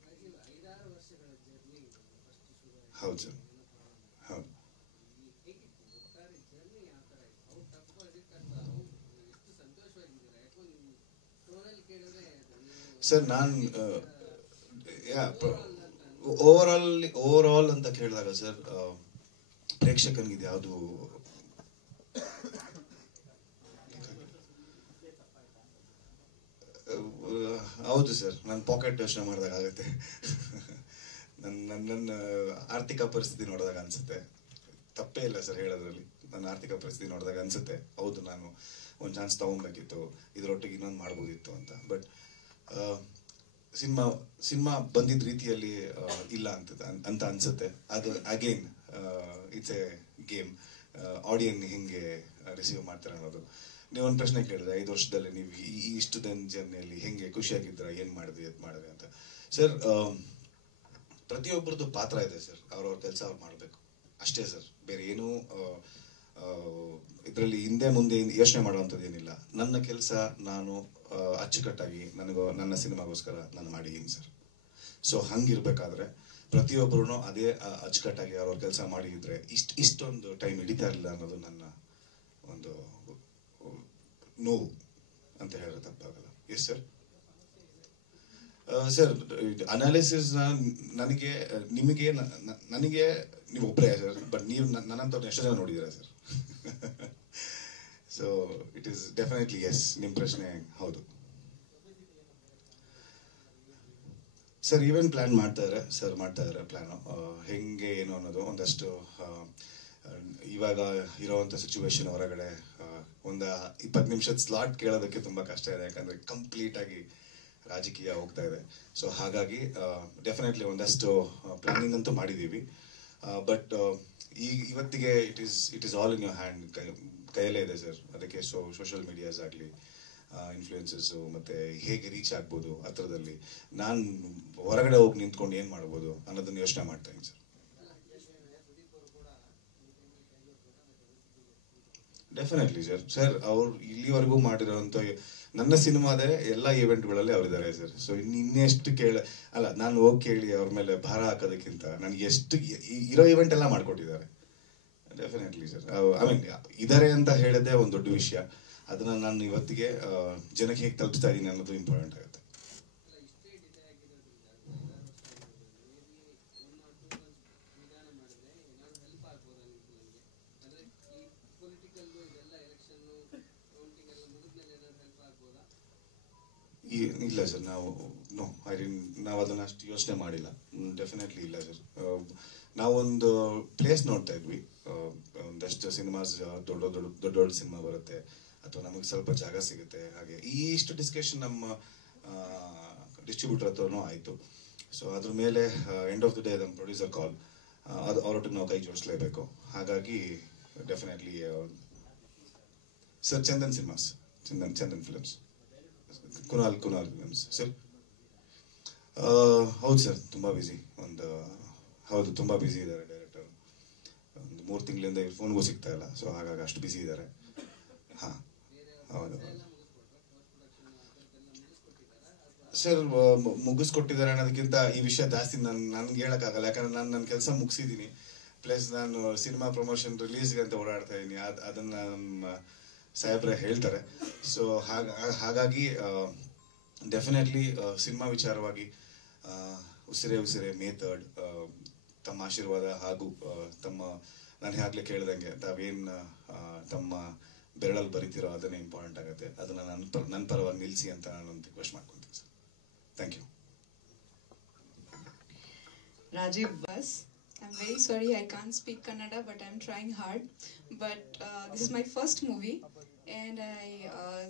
ಹೌದು ಸರ್, ಹೌದು ಸರ್. ನಾನು ಓವರ್ ಆಲ್ ಅಂತ ಕೇಳಿದಾಗ ಸರ್, ಪ್ರೇಕ್ಷಕನಿಗೆ ಯಾವುದು ಹೌದು ಸರ್, ನನ್ನ ಪಾಕೆಟ್ ಯೋಚನೆ ಮಾಡಿದಾಗ ಆಗುತ್ತೆ. ನನ್ನ ಆರ್ಥಿಕ ಪರಿಸ್ಥಿತಿ ನೋಡಿದಾಗ ಅನ್ಸುತ್ತೆ. ತಪ್ಪೇ ಇಲ್ಲ ಸರ್ ಹೇಳೋದ್ರಲ್ಲಿ. ನನ್ನ ಆರ್ಥಿಕ ಪರಿಸ್ಥಿತಿ ನೋಡಿದಾಗ ಅನ್ಸುತ್ತೆ, ಹೌದು ನಾನು ಒಂದು ಚಾನ್ಸ್ ತಗೊಬೇಕಿತ್ತು, ಇದರೊಟ್ಟಿಗೆ ಇನ್ನೊಂದು ಮಾಡ್ಬೋದಿತ್ತು ಅಂತ. ಬಟ್ ಸಿನಿಮಾ ಬಂದಿದ್ದ ರೀತಿಯಲ್ಲಿ ಇಲ್ಲ ಅಂತ ಅನ್ಸುತ್ತೆ. ಅದು ಅಗೇನ್ ಇಟ್ಸ್ ಎ ಗೇಮ್. ಆಡಿಯನ್ ಹೆಂಗೆ ರಿಸೀವ್ ಮಾಡ್ತಾರೆ ಅನ್ನೋದು. ನೀವೊಂದು ಪ್ರಶ್ನೆ ಕೇಳಿದ್ರೆ, 5 ವರ್ಷದಲ್ಲಿ ನೀವು ಇಷ್ಟು ಜರ್ನಿಯಲ್ಲಿ ಹೆಂಗೆ ಖುಷಿಯಾಗಿದ್ದೀರಾ, ಏನ್ ಮಾಡಿದ್ರಿ ಅಂತ. ಸರ್, ಪ್ರತಿಯೊಬ್ಬರದ್ದು ಪಾತ್ರ ಇದೆ ಸರ್. ಅವ್ರವ್ರ ಕೆಲಸ ಅವ್ರು ಮಾಡಬೇಕು ಅಷ್ಟೇ ಸರ್. ಬೇರೆ ಏನೂ ಇದರಲ್ಲಿ ಹಿಂದೆ ಮುಂದೆ ಯೋಚನೆ ಮಾಡುವಂಥದ್ದು ಏನಿಲ್ಲ. ನನ್ನ ಕೆಲಸ ನಾನು ಅಚ್ಚುಕಟ್ಟಾಗಿ ನನ್ನ ಸಿನಿಮಾಗೋಸ್ಕರ ನಾನು ಮಾಡಿದ್ದೀನಿ ಸರ್. ಸೊ ಹಂಗಿರ್ಬೇಕಾದ್ರೆ ಪ್ರತಿಯೊಬ್ಬರು ಅದೇ ಅಚ್ಚುಕಟ್ಟಾಗಿ ಅವ್ರವ್ರ ಕೆಲಸ ಮಾಡಿದ್ರೆ ಇಷ್ಟೊಂದು ಟೈಮ್ ಹಿಡಿತಾ ಇರಲಿಲ್ಲ ಅನ್ನೋದು ನನ್ನ ಒಂದು ನೋವು ಅಂತ ಹೇಳಿದ್ರೆ ತಪ್ಪಾಗಲ್ಲ. Yes sir. ಸರ್, ಅನಾಲಿಸಿಸ್ ನನಗೆ ನೀವು ಒಬ್ಬರೇ ಸರ್. ಬಟ್ ನೀವು ನನ್ನಂತವ್ರನ್ನ ಎಷ್ಟೋ ಜನ ನೋಡಿದ್ದೀರಾ sir. So it is definitely yes. ನಿಮ್ಮ ಪ್ರಶ್ನೆ ಹೌದು ಸರ್. ಈವೆಂಟ್ ಪ್ಲಾನ್ ಮಾಡ್ತಾ ಇದ್ದಾರೆ ಪ್ಲಾನು. ಹೆಂಗೆ ಏನು ಅನ್ನೋದು ಒಂದಷ್ಟು ಇವಾಗ ಇರೋವಂಥ ಸಿಚುವೇಶನ್ ಹೊರಗಡೆ ಒಂದು 20 ನಿಮಿಷದ ಸ್ಲಾಟ್ ಕೇಳೋದಕ್ಕೆ ತುಂಬಾ ಕಷ್ಟ ಇದೆ. ಯಾಕಂದ್ರೆ ಕಂಪ್ಲೀಟ್ ಆಗಿ ರಾಜಕೀಯ ಹೋಗ್ತಾ ಇದೆ. ಸೊ ಹಾಗಾಗಿ ಡೆಫಿನೆಟ್ಲಿ ಒಂದಷ್ಟು ಪ್ಲಾನಿಂಗ್ ಅಂತೂ ಮಾಡಿದ್ದೀವಿ. ಬಟ್ ಇವತ್ತಿಗೆ it is all in your hand. ಕೈಯಲ್ಲೇ ಇದೆ ಸರ್. ಅದಕ್ಕೆ ಸೋಷಿಯಲ್ ಮೀಡಿಯಾಸ್ ಆಗಲಿ, ಇನ್ಫ್ಲೂಯೆನ್ಸಸ್, ಮತ್ತೆ ಹೇಗೆ ರೀಚ್ ಆಗ್ಬೋದು ಆ ಥರದಲ್ಲಿ ನಾನು ಹೊರಗಡೆ ಹೋಗಿ ನಿಂತ್ಕೊಂಡು ಏನು ಮಾಡ್ಬೋದು ಅನ್ನೋದನ್ನ ಯೋಚನೆ ಮಾಡ್ತಾ ಇದ್ದೀನಿ ಸರ್. Definitely sir. ಅವ್ರು ಇಲ್ಲಿವರೆಗೂ ಮಾಡಿರೋಂಥ ನನ್ನ ಸಿನಿಮಾದೇ ಎಲ್ಲ ಈವೆಂಟ್ಗಳಲ್ಲಿ ಅವರಿದ್ದಾರೆ ಸರ್. ಸೊ ಇನ್ನೆಷ್ಟು ಅಲ್ಲ, ನಾನು ಹೋಗಿ ಕೇಳಿ ಅವ್ರ ಮೇಲೆ ಭಾರ ಹಾಕೋದಕ್ಕಿಂತ ನನಗೆ ಎಷ್ಟು ಇರೋ ಈವೆಂಟ್ ಎಲ್ಲ ಮಾಡ್ಕೊಟ್ಟಿದ್ದಾರೆ. Definitely sir. ಐ ಮೀನ್ ಇದಾರೆ ಅಂತ ಹೇಳೋದೇ ಒಂದು ದೊಡ್ಡ ವಿಷಯ. ಅದನ್ನ ನಾನು ಇವತ್ತಿಗೆ ಜನಕ್ಕೆ ಹೇಗೆ ತಲುಪಿಸ್ತಾ ಇದ್ದೀನಿ ಅನ್ನೋದು ಇಂಪಾರ್ಟೆಂಟ್ ಆಗುತ್ತೆ. ಇಲ್ಲ ಸರ್, ನಾವು ಅದನ್ನ ಅಷ್ಟು ಯೋಚನೆ ಮಾಡಿಲ್ಲ. ಡೆಫಿನೆಟ್ಲಿ ಇಲ್ಲ ಸರ್. ನಾವೊಂದು ಪ್ಲೇಸ್ ನೋಡ್ತಾ ಇದ್ವಿ. ಒಂದಷ್ಟು ಸಿನಿಮಾಸ್ ದೊಡ್ಡ ಸಿನಿಮಾ ಬರುತ್ತೆ, ಅಥವಾ ನಮಗೆ ಸ್ವಲ್ಪ ಜಾಗ ಸಿಗುತ್ತೆ. ಹಾಗೆ ಇಷ್ಟು ಡಿಸ್ಕಷನ್ ನಮ್ಮ ಡಿಸ್ಟ್ರಿಬ್ಯೂಟರ್ ಹತ್ರನೂ ಆಯಿತು. ಸೊ ಅದ್ರ ಮೇಲೆ ಎಂಡ್ ಆಫ್ ದ ಡೇ ನಮ್ಮ ಪ್ರೊಡ್ಯೂಸರ್ ಕಾಲ್, ಅದು ಅವರೊಟ್ಟಿಗೆ ನಾವು ಕೈ ಜೋಡಿಸ್ಲೇಬೇಕು. ಹಾಗಾಗಿ definitely sir Chandan cinemas, Chandan films, Kunal films sir. ಹೌದು ಸರ್, ತುಂಬ ಬ್ಯುಸಿ. ಹೌದು ತುಂಬ ಬ್ಯುಸಿ ಇದ್ದಾರೆ ಡೈರೆಕ್ಟರ್. ಒಂದು 3 ತಿಂಗಳಿಂದ ಫೋನ್ಗೂ ಸಿಗ್ತಾ ಇಲ್ಲ. ಸೊ ಹಾಗಾಗಿ ಅಷ್ಟು ಬ್ಯುಸಿ ಇದ್ದಾರೆ. ಹಾಂ ಹೌದು ಸರ್, ಮುಗಿಸ್ಕೊಟ್ಟಿದ್ದಾರೆ ಅನ್ನೋದಕ್ಕಿಂತ ಈ ವಿಷಯ ಜಾಸ್ತಿ ನನ್ಗೆ ಹೇಳೋಕ್ಕಾಗಲ್ಲ. ಯಾಕಂದ್ರೆ ನಾನು ನನ್ನ ಕೆಲಸ ಮುಗಿಸಿದ್ದೀನಿ. ಪ್ಲಸ್ ನಾನು ಸಿನಿಮಾ ಪ್ರಮೋಷನ್ ರಿಲೀಸ್ಗೆ ಅಂತ ಓಡಾಡ್ತಾ ಇದ್ದೀನಿ. ಅದನ್ನ ನಮ್ಮ ಸಾಹೇಬ್ರೆ ಹೇಳ್ತಾರೆ. ಸೊ ಹಾಗಾಗಿ ಡೆಫಿನೆಟ್ಲಿ ಸಿನಿಮಾ ವಿಚಾರವಾಗಿ ಉಸಿರೇ ಮೇ 3 ತಮ್ಮ ಆಶೀರ್ವಾದ ಹಾಗೂ ತಮ್ಮ, ನಾನು ಆಗ್ಲೇ ಕೇಳ್ದಂಗೆ ತಾವೇನು ತಮ್ಮ ಬೆರಳಲ್ಲಿ ಬರೀತಿರೋ ಅದನ್ನೇ ಇಂಪಾರ್ಟೆಂಟ್ ಆಗುತ್ತೆ. ಅದನ್ನ ನನ್ನ ಪರವಾಗಿ ನಿಲ್ಲಿಸಿ ಅಂತ ನಾನು ಒಂದು ರಿಕ್ವೆಸ್ಟ್ ಮಾಡ್ಕೊತೀನಿ sir. Thank you. Rajeev Bus. I'm very sorry I can't speak Kannada, but I'm trying hard. But this is my first movie, and I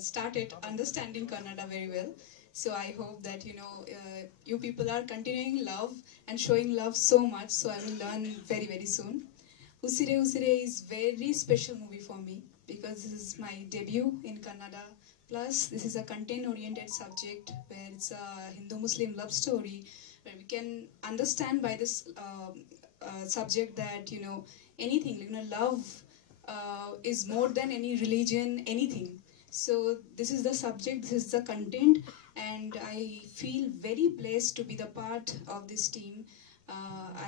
started understanding Kannada very well. So I hope that you people are continuing love and showing love so much. So I will learn very soon. Usire Usire is very special movie for me because this is my debut in Kannada. Plus, this is a content-oriented subject where it's a Hindu-Muslim love story, where we can understand by this subject that anything, love is more than any religion, anything. So this is the subject, this is the content, and I feel very blessed to be the part of this team.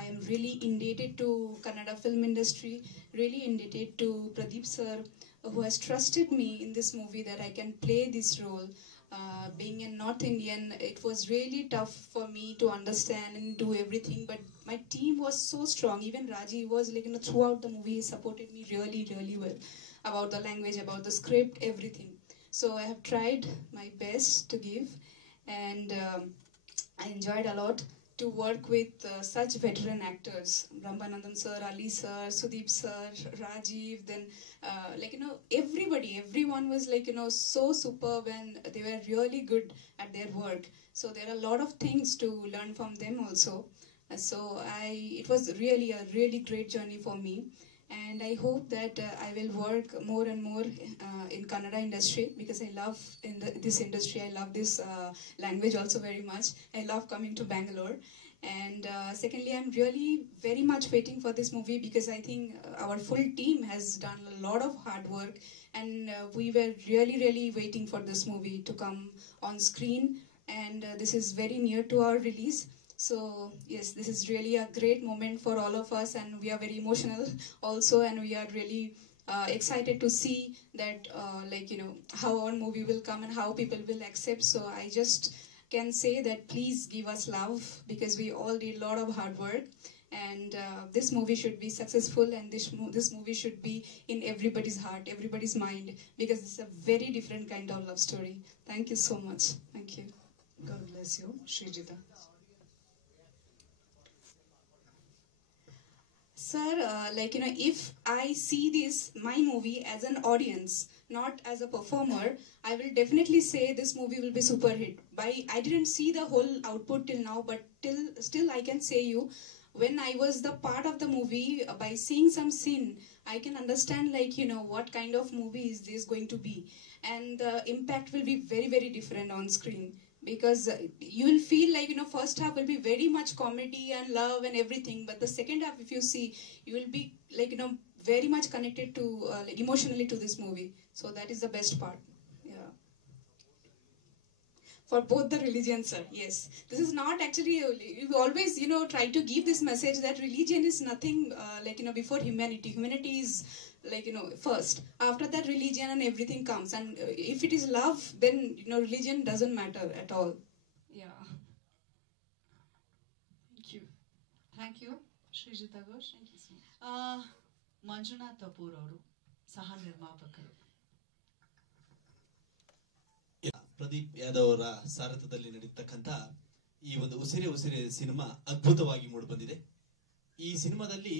I am really indebted to Kannada film industry, really indebted to Pradeep sir, who has trusted me in this movie that I can play this role. Being a North Indian, it was really tough for me to understand and do everything, but my team was so strong. Even Raji was throughout the movie, he supported me really well about the language, about the script, everything. So I have tried my best to give, and I enjoyed a lot to work with such veteran actors, Brahmanandan sir, Ali sir, Sudeep sir, Rajiv, then everyone was so superb, and they were really good at their work. So there are a lot of things to learn from them also. So it was really a really great journey for me. And I hope that I will work more and more in Kannada industry, because I love this industry. I love this language also very much. I love coming to Bangalore. And secondly, I'm really very much waiting for this movie, because I think our full team has done a lot of hard work, and we were really waiting for this movie to come on screen. And this is very near to our release. So yes, this is really a great moment for all of us, and we are very emotional also, and we are really excited to see that how our movie will come and how people will accept. So I just can say that please give us love, because we all did a lot of hard work, and this movie should be successful, and this movie should be in everybody's heart, everybody's mind, because it's a very different kind of love story. Thank you so much. Thank you. God bless you. Srijita. Sir, if I see this, my movie, as an audience, not as a performer, I will definitely say this movie will be super hit. I didn't see the whole output till now, but still I can say you, when I was the part of the movie, by seeing some scene, I can understand what kind of movie is this going to be, and the impact will be very different on screen. Because you will feel first half will be very much comedy and love and everything, but the second half, if you see, you will be very much connected to emotionally to this movie. So that is the best part. Yeah, for both the religions, sir. Yes, this is not actually, you always try to give this message that religion is nothing before humanity. Humanity is first. After that, religion and everything comes, and if it is love, then religion doesn't matter at all. Yeah. Thank you Srijita Ghosh. Thank you so much. Manjunath Tapur ಅವರು ಸಹ ನಿರ್ಮಾಪಕರು. ಪ್ರದೀಪ್ ಯಾದವ್ ಅವರ ಸಾರಥ್ಯದಲ್ಲಿ ನಡೀತಕ್ಕಂಥ ಈ ಒಂದು Usire cinema ಅದ್ಭುತವಾಗಿ ಮೂಡಿಬಂದಿದೆ. ಈ ಸಿನಿಮಾದಲ್ಲಿ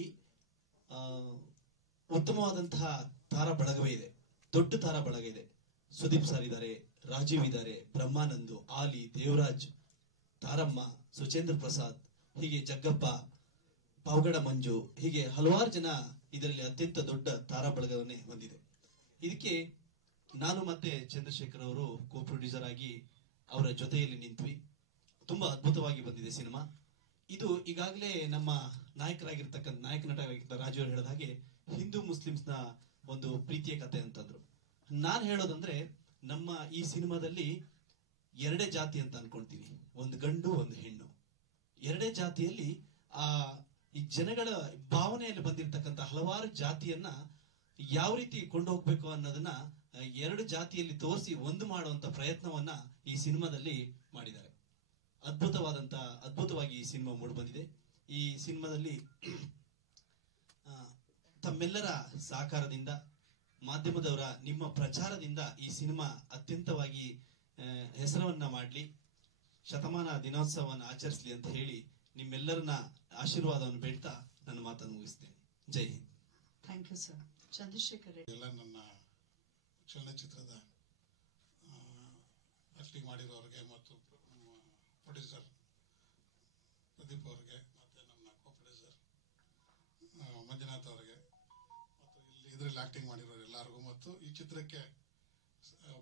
ಉತ್ತಮವಾದಂತಹ ತಾರಾ ಬಳಗವೇ ಇದೆ, ದೊಡ್ಡ ತಾರಾ ಬಳಗ ಇದೆ. ಸುದೀಪ್ ಸರ್ ಇದ್ದಾರೆ, ರಾಜೀವ್ ಇದ್ದಾರೆ, ಬ್ರಹ್ಮಾನಂದ್, ಆಲಿ, ದೇವರಾಜ್, ತಾರಮ್ಮ, ಸುಚೇಂದ್ರ ಪ್ರಸಾದ್, ಹೀಗೆ ಜಗ್ಗಪ್ಪ, ಪಾವಗಡ ಮಂಜು, ಹೀಗೆ ಹಲವಾರು ಜನ ಇದರಲ್ಲಿ ಅತ್ಯಂತ ದೊಡ್ಡ ತಾರಾ ಬಳಗವನ್ನೇ ಹೊಂದಿದೆ. ಇದಕ್ಕೆ ನಾನು ಮತ್ತೆ ಚಂದ್ರಶೇಖರ್ ಅವರು ಕೋ ಪ್ರೊಡ್ಯೂಸರ್ ಆಗಿ ಅವರ ಜೊತೆಯಲ್ಲಿ ನಿಂತ್ವಿ. ತುಂಬಾ ಅದ್ಭುತವಾಗಿ ಬಂದಿದೆ ಸಿನಿಮಾ. ಇದು ಈಗಾಗಲೇ ನಮ್ಮ ನಾಯಕ ನಟರಾಗಿರ್ತಕ್ಕಂಥ ರಾಜು ಅವರು ಹೇಳಿದ ಹಾಗೆ ಹಿಂದೂ ಮುಸ್ಲಿಮ್ಸ್ನ ಒಂದು ಪ್ರೀತಿಯ ಕಥೆ ಅಂತಂದ್ರು. ನಾನು ಹೇಳೋದಂದ್ರೆ ನಮ್ಮ ಈ ಸಿನಿಮಾದಲ್ಲಿ ಎರಡೇ ಜಾತಿ ಅಂತ ಅನ್ಕೊಳ್ತೀನಿ, ಒಂದು ಗಂಡು ಒಂದು ಹೆಣ್ಣು. ಎರಡೇ ಜಾತಿಯಲ್ಲಿ ಈ ಜನಗಳ ಭಾವನೆಯಲ್ಲಿ ಬಂದಿರತಕ್ಕಂಥ ಹಲವಾರು ಜಾತಿಯನ್ನ ಯಾವ ರೀತಿ ಕೊಂಡು ಹೋಗ್ಬೇಕು ಅನ್ನೋದನ್ನ ಎರಡು ಜಾತಿಯಲ್ಲಿ ತೋರಿಸಿ ಒಂದು ಮಾಡುವಂತ ಪ್ರಯತ್ನವನ್ನ ಈ ಸಿನಿಮಾದಲ್ಲಿ ಮಾಡಿದ್ದಾರೆ. ಅದ್ಭುತವಾಗಿ ಈ ಸಿನಿಮಾ ಮೂಡಿ ಬಂದಿದೆ. ಈ ಸಿನಿಮಾದಲ್ಲಿ ತಮ್ಮೆಲ್ಲರ ಸಹಕಾರದಿಂದ, ಮಾಧ್ಯಮದವರ ನಿಮ್ಮ ಪ್ರಚಾರದಿಂದ ಈ ಸಿನಿಮಾ ಅತ್ಯಂತವಾಗಿ ಹೆಸರನ್ನ ಮಾಡಲಿ, ಶತಮಾನ ದಿನೋತ್ಸವವನ್ನು ಆಚರಿಸಲಿ ಅಂತ ಹೇಳಿ ನಿಮ್ಮೆಲ್ಲರನ್ನ ಆಶೀರ್ವಾದವನ್ನು ಬೇಡ್ತಾ ನನ್ನ ಮಾತನ್ನು ಮುಗಿಸ್ತೇನೆ. Jai Hind. Thank you sir. Chandrashekhar ಎಲ್ಲ ನನ್ನ ಚಲನಚಿತ್ರದ ಆಕ್ಟಿಂಗ್ ಮಾಡಿರೋರಿಗೆ ಮತ್ತು ಪ್ರೊಡ್ಯೂಸರ್ ಪ್ರದೀಪ್ ಅವರಿಗೆ ಮತ್ತು ನನ್ನ ಕೋ ಪ್ರೊಡ್ಯೂಸರ್ ಮಂಜುನಾಥ್ ಅವರಿಗೆ ಮತ್ತು ಇದರಲ್ಲಿ ಆಕ್ಟಿಂಗ್ ಮಾಡಿರೋರು ಎಲ್ಲರಿಗೂ ಮತ್ತು ಈ ಚಿತ್ರಕ್ಕೆ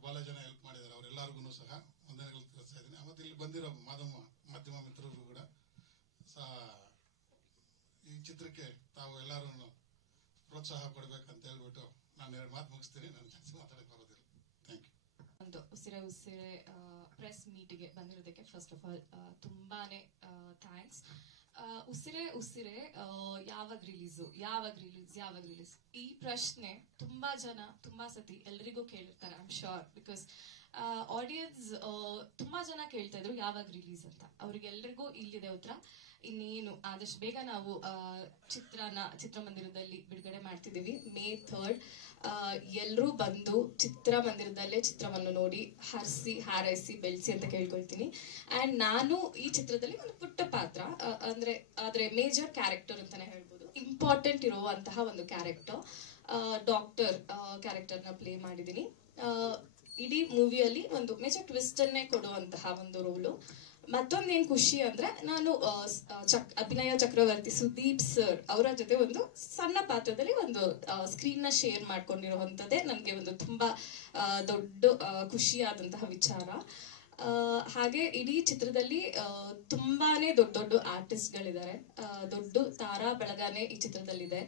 ಬಹಳ ಜನ ಹೆಲ್ಪ್ ಮಾಡಿದ್ದಾರೆ, ಅವರೆಲ್ಲರಿಗೂ ಸಹ ವಂದನೆಗಳು ತಿಳಿಸ್ತಾ ಇದ್ದೀನಿ. ಮತ್ತು ಇಲ್ಲಿ ಬಂದಿರೋ ಮಾಧ್ಯಮ ಮಿತ್ರರು ಕೂಡ ಸಹ ಈ ಚಿತ್ರಕ್ಕೆ ತಾವು ಎಲ್ಲರೂ ಪ್ರೋತ್ಸಾಹ ಕೊಡಬೇಕಂತ ಹೇಳ್ಬಿಟ್ಟು ನಾನು ಎರಡು ಮಾತು ಮುಗಿಸ್ತೀನಿ. ನಾನು ಜಾಸ್ತಿ ಮಾತಾಡಕ್ಕೆ ಬರೋದಿಲ್ಲ. Thank you. ಒಂದು ಉಸಿರೆ ಪ್ರೆಸ್ ಮೀಟ್ಗೆ ಬಂದಿರೋದಕ್ಕೆ ಫಸ್ಟ್ ಆಫ್ ಆಲ್ ತುಂಬಾನೇ ಥ್ಯಾಂಕ್ಸ್. ಉಸಿರೆ ಯಾವಾಗ ರಿಲೀಸ್ ಈ ಪ್ರಶ್ನೆ ತುಂಬಾ ಜನ ತುಂಬಾ ಸತಿ ಎಲ್ರಿಗೂ ಕೇಳಿರ್ತಾರೆ. I am sure, because audience ತುಂಬಾ ಜನ ಕೇಳ್ತಾ ಇದ್ರು ಯಾವಾಗ ರಿಲೀಸ್ ಅಂತ. ಅವ್ರಿಗೆಲ್ರಿಗೂ ಇಲ್ಲಿದೆ ಉತ್ತರ. ಇನ್ನೇನು ಆದಷ್ಟು ಬೇಗ ನಾವು ಚಿತ್ರಮಂದಿರದಲ್ಲಿ ಬಿಡುಗಡೆ ಮಾಡ್ತಿದ್ದೀವಿ. May 3rd. ಎಲ್ಲರೂ ಬಂದು ಚಿತ್ರಮಂದಿರದಲ್ಲೇ ಚಿತ್ರವನ್ನು ನೋಡಿ ಹರಿಸಿ ಹಾರೈಸಿ ಬೆಳೆಸಿ ಅಂತ ಕೇಳ್ಕೊಳ್ತೀನಿ. ಅಂಡ್ ನಾನು ಈ ಚಿತ್ರದಲ್ಲಿ ಒಂದು ಪುಟ್ಟ ಪಾತ್ರ, ಆದ್ರೆ ಮೇಜರ್ ಕ್ಯಾರೆಕ್ಟರ್ ಅಂತಾನೆ ಹೇಳ್ಬೋದು. ಇಂಪಾರ್ಟೆಂಟ್ ಇರುವಂತಹ ಒಂದು ಕ್ಯಾರೆಕ್ಟರ್, ಡಾಕ್ಟರ್ ಕ್ಯಾರೆಕ್ಟರ್ನ ಪ್ಲೇ ಮಾಡಿದ್ದೀನಿ. ಇಡೀ ಮೂವಿಯಲ್ಲಿ ಒಂದು ಮೇಜರ್ ಟ್ವಿಸ್ಟ್ ಅನ್ನೇ ಕೊಡುವಂತಹ ಒಂದು ರೋಲು. ಮತ್ತೊಂದೇನ್ ಖುಷಿ ಅಂದ್ರೆ ನಾನು ಅಭಿನಯ ಚಕ್ರವರ್ತಿ ಸುದೀಪ್ ಸರ್ ಅವರ ಜೊತೆ ಒಂದು ಸಣ್ಣ ಪಾತ್ರದಲ್ಲಿ ಒಂದು ಸ್ಕ್ರೀನ್ ನ ಶೇರ್ ಮಾಡ್ಕೊಂಡಿರುವಂತದ್ದೇ ನನಗೆ ಒಂದು ತುಂಬಾ ದೊಡ್ಡ ಖುಷಿಯಾದಂತಹ ವಿಚಾರ. ಹಾಗೆ ಇಡೀ ಚಿತ್ರದಲ್ಲಿ ತುಂಬಾನೇ ದೊಡ್ಡ ಆರ್ಟಿಸ್ಟ್ ಗಳಿದ್ದಾರೆ, ದೊಡ್ಡ ತಾರಾ ಬೆಳಗಾನೆ ಈ ಚಿತ್ರದಲ್ಲಿದೆ.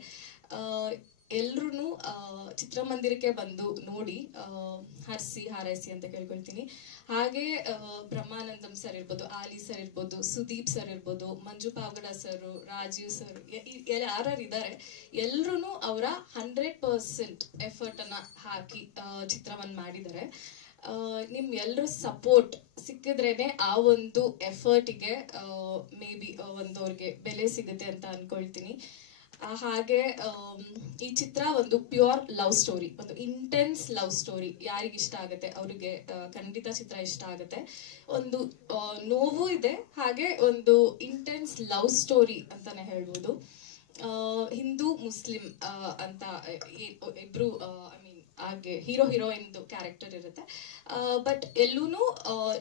ಎಲ್ರು ಚಿತ್ರಮಂದಿರಕ್ಕೆ ಬಂದು ನೋಡಿ ಹರಿಸಿ ಹಾರೈಸಿ ಅಂತ ಕೇಳ್ಕೊಳ್ತೀನಿ. ಹಾಗೆ ಬ್ರಹ್ಮಾನಂದಂ ಸರ್ ಇರ್ಬೋದು, ಆಲಿ ಸರ್ ಇರ್ಬೋದು, ಸುದೀಪ್ ಸರ್ ಇರ್ಬೋದು, ಮಂಜು ಪಾವಗಡ ಸರ್, ರಾಜೀವ್ ಸರ್, ಯಾರು ಇದ್ದಾರೆ ಎಲ್ರು ಅವರ 100% ಎಫರ್ಟ್ ಅನ್ನ ಹಾಕಿ ಚಿತ್ರವನ್ನ ಮಾಡಿದ್ದಾರೆ. ನಿಮ್ ಎಲ್ರ ಸಪೋರ್ಟ್ ಸಿಕ್ಕಿದ್ರೇನೆ ಆ ಒಂದು ಎಫರ್ಟಿಗೆ ಮೇ ಬಿ ಅವ್ರಿಗೆ ಬೆಲೆ ಸಿಗುತ್ತೆ ಅಂತ ಅನ್ಕೊಳ್ತೀನಿ. ಹಾಗೆ ಈ ಚಿತ್ರ ಒಂದು ಪ್ಯೂರ್ ಲವ್ ಸ್ಟೋರಿ, ಒಂದು ಇಂಟೆನ್ಸ್ ಲವ್ ಸ್ಟೋರಿ. ಯಾರಿಗೆ ಇಷ್ಟ ಆಗುತ್ತೆ ಅವ್ರಿಗೆ ಖಂಡಿತ ಚಿತ್ರ ಇಷ್ಟ ಆಗುತ್ತೆ. ಒಂದು ನೋವು ಇದೆ, ಹಾಗೆ ಒಂದು ಇಂಟೆನ್ಸ್ ಲವ್ ಸ್ಟೋರಿ ಅಂತಾನೆ ಹೇಳ್ಬೋದು. ಹಿಂದೂ ಮುಸ್ಲಿಂ ಅಂತ ಇಬ್ರು ಹಾಗೆ ಹೀರೋ ಹೀರೋಯಿನ್ ಕ್ಯಾರೆಕ್ಟರ್ ಇರುತ್ತೆ. ಬಟ್ ಎಲ್ಲೂನು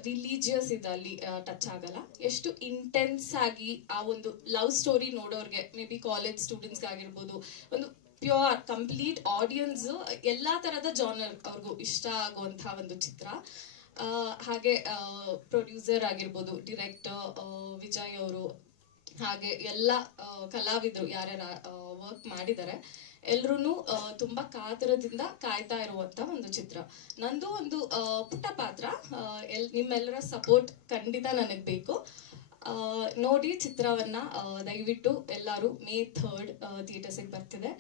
ರಿಲಿಜಿಯಸ್ ಇದೆ ಅಲ್ಲಿ ಟಚ್ ಆಗಲ್ಲ. ಎಷ್ಟು ಇಂಟೆನ್ಸ್ ಆಗಿ ಆ ಒಂದು ಲವ್ ಸ್ಟೋರಿ ನೋಡೋರ್ಗೆ, ಮೇ ಬಿ ಕಾಲೇಜ್ ಸ್ಟೂಡೆಂಟ್ಸ್ ಆಗಿರ್ಬೋದು, ಒಂದು ಪ್ಯೂರ್ ಕಂಪ್ಲೀಟ್ ಆಡಿಯನ್ಸ್ ಎಲ್ಲಾ ತರದ ಜಾನರ್ ಅವ್ರಿಗೂ ಇಷ್ಟ ಆಗುವಂತಹ ಒಂದು ಚಿತ್ರ. ಹಾಗೆ ಪ್ರೊಡ್ಯೂಸರ್ ಆಗಿರ್ಬೋದು, ಡೈರೆಕ್ಟರ್ ವಿಜಯ್ ಅವರು, ಹಾಗೆ ಎಲ್ಲ ಕಲಾವಿದರು ಯಾರ್ಯಾರ ವರ್ಕ್ ಮಾಡಿದ್ದಾರೆ ಎಲ್ರು ತುಂಬಾ ಕಾತರದಿಂದ ಕಾಯ್ತಾ ಇರುವಂತ ಒಂದು ಚಿತ್ರ. ನಂದು ಒಂದು ಪುಟ್ಟ ಪಾತ್ರ. ನಿಮ್ಮೆಲ್ಲರ ಸಪೋರ್ಟ್ ಖಂಡಿತ ನನಗ್ ಬೇಕು. ನೋಡಿ ಚಿತ್ರವನ್ನ ದಯವಿಟ್ಟು ಎಲ್ಲರೂ May 3rd ಥಿಯೇಟರ್ಸಿಗೆ ಬರ್ತಿದೆ.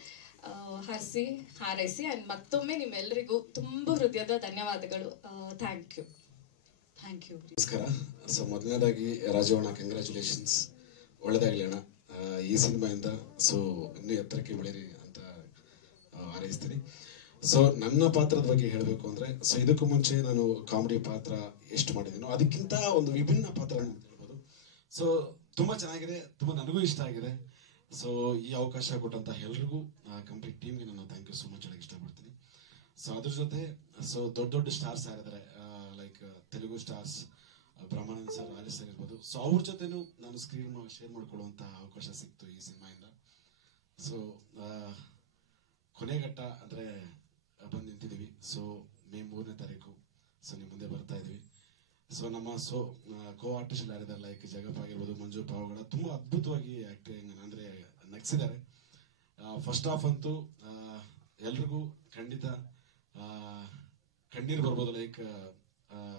ಹರಿಸಿ ಹಾರೈಸಿ. ಅಂಡ್ ಮತ್ತೊಮ್ಮೆ ನಿಮ್ಮೆಲ್ಲರಿಗೂ ತುಂಬಾ ಹೃದಯದ ಧನ್ಯವಾದಗಳು. Thank you. ನಮಸ್ಕಾರ. ಸೊ ಮೊದಲನೇದಾಗಿ ರಾಜವಣ್ಣ, ಕಂಗ್ರ್ಯಾಚುಲೇಷನ್ಸ್, ಒಳ್ಳೇದಾಗ್ಲಿ ಅಣ್ಣ ಈ ಸಿನಿಮಾಯಿಂದ. ಸೊ ಇನ್ನೂ ಎತ್ತರಕ್ಕೆ ಬೆಳೀರಿ ಅಂತ ಹಾರೈಸ್ತೀನಿ. ಸೊ ನನ್ನ ಪಾತ್ರದ ಬಗ್ಗೆ ಹೇಳಬೇಕು ಅಂದ್ರೆ, ಸೊ ಇದಕ್ಕೂ ಮುಂಚೆ ನಾನು ಕಾಮಿಡಿ ಪಾತ್ರ ಎಷ್ಟು ಮಾಡಿದ್ದೀನೋ ಅದಕ್ಕಿಂತ ಒಂದು ವಿಭಿನ್ನ ಪಾತ್ರ ಅಂತ ಹೇಳ್ಬೋದು. ಸೊ ತುಂಬಾ ಚೆನ್ನಾಗಿದೆ, ತುಂಬಾ ನನಗೂ ಇಷ್ಟ ಆಗಿದೆ. ಸೊ ಈ ಅವಕಾಶ ಕೊಟ್ಟಂತ ಎಲ್ರಿಗೂ ಕಂಪ್ಲೀಟ್ ಟೀಮ್ಗೆ ನಾನು ಥ್ಯಾಂಕ್ ಯು ಸೋ ಮಚ್ ಹೇಳಕ್ ಇಷ್ಟಪಡ್ತೀನಿ. ಸೊ ಅದ್ರ ಜೊತೆ ಸೊ ದೊಡ್ಡ ಸ್ಟಾರ್ಸ್ ಯಾರಿದ್ದಾರೆ, like Telugu stars Brahmanand sir, ಆಲಿ ಸರ್ ಇರ್ಬೋದು, ಸೊ ಅವ್ರ ಜೊತೆನೂ ನಾನು ಸ್ಕ್ರೀನ್ ಶೇರ್ ಮಾಡ್ಕೊಳ್ಳುವಂಥ ಅವಕಾಶ ಸಿಕ್ತು ಈ ಸಿನಿಮಾಯಿಂದ. ಸೊ ಕೊನೆಘಟ್ಟ ಅಂದರೆ ಬಂದು ನಿಂತಿದ್ದೀವಿ. ಸೊ ಮೇ 3ನೇ ತಾರೀಕು ಸೊ ನಿಮ್ಮ ಮುಂದೆ ಬರ್ತಾ ಇದ್ದೀವಿ. ಸೊ ನಮ್ಮ ಕೋ ಆರ್ಟಿಸ್ಟ್ ಯಾರಿದ್ದಾರೆ, ಲೈಕ್ ಜಗಪ್ಪ ಆಗಿರ್ಬೋದು, ಮಂಜು ಪಾವಗಡ, ತುಂಬ ಅದ್ಭುತವಾಗಿ ಆ್ಯಕ್ಟಿಂಗ್ ಅಂದರೆ ನಗಿಸಿದ್ದಾರೆ. ಫಸ್ಟ್ ಹಾಫ್ ಅಂತೂ ಎಲ್ರಿಗೂ ಖಂಡಿತ ಕಣ್ಣೀರು ಬರ್ಬೋದು, ಲೈಕ್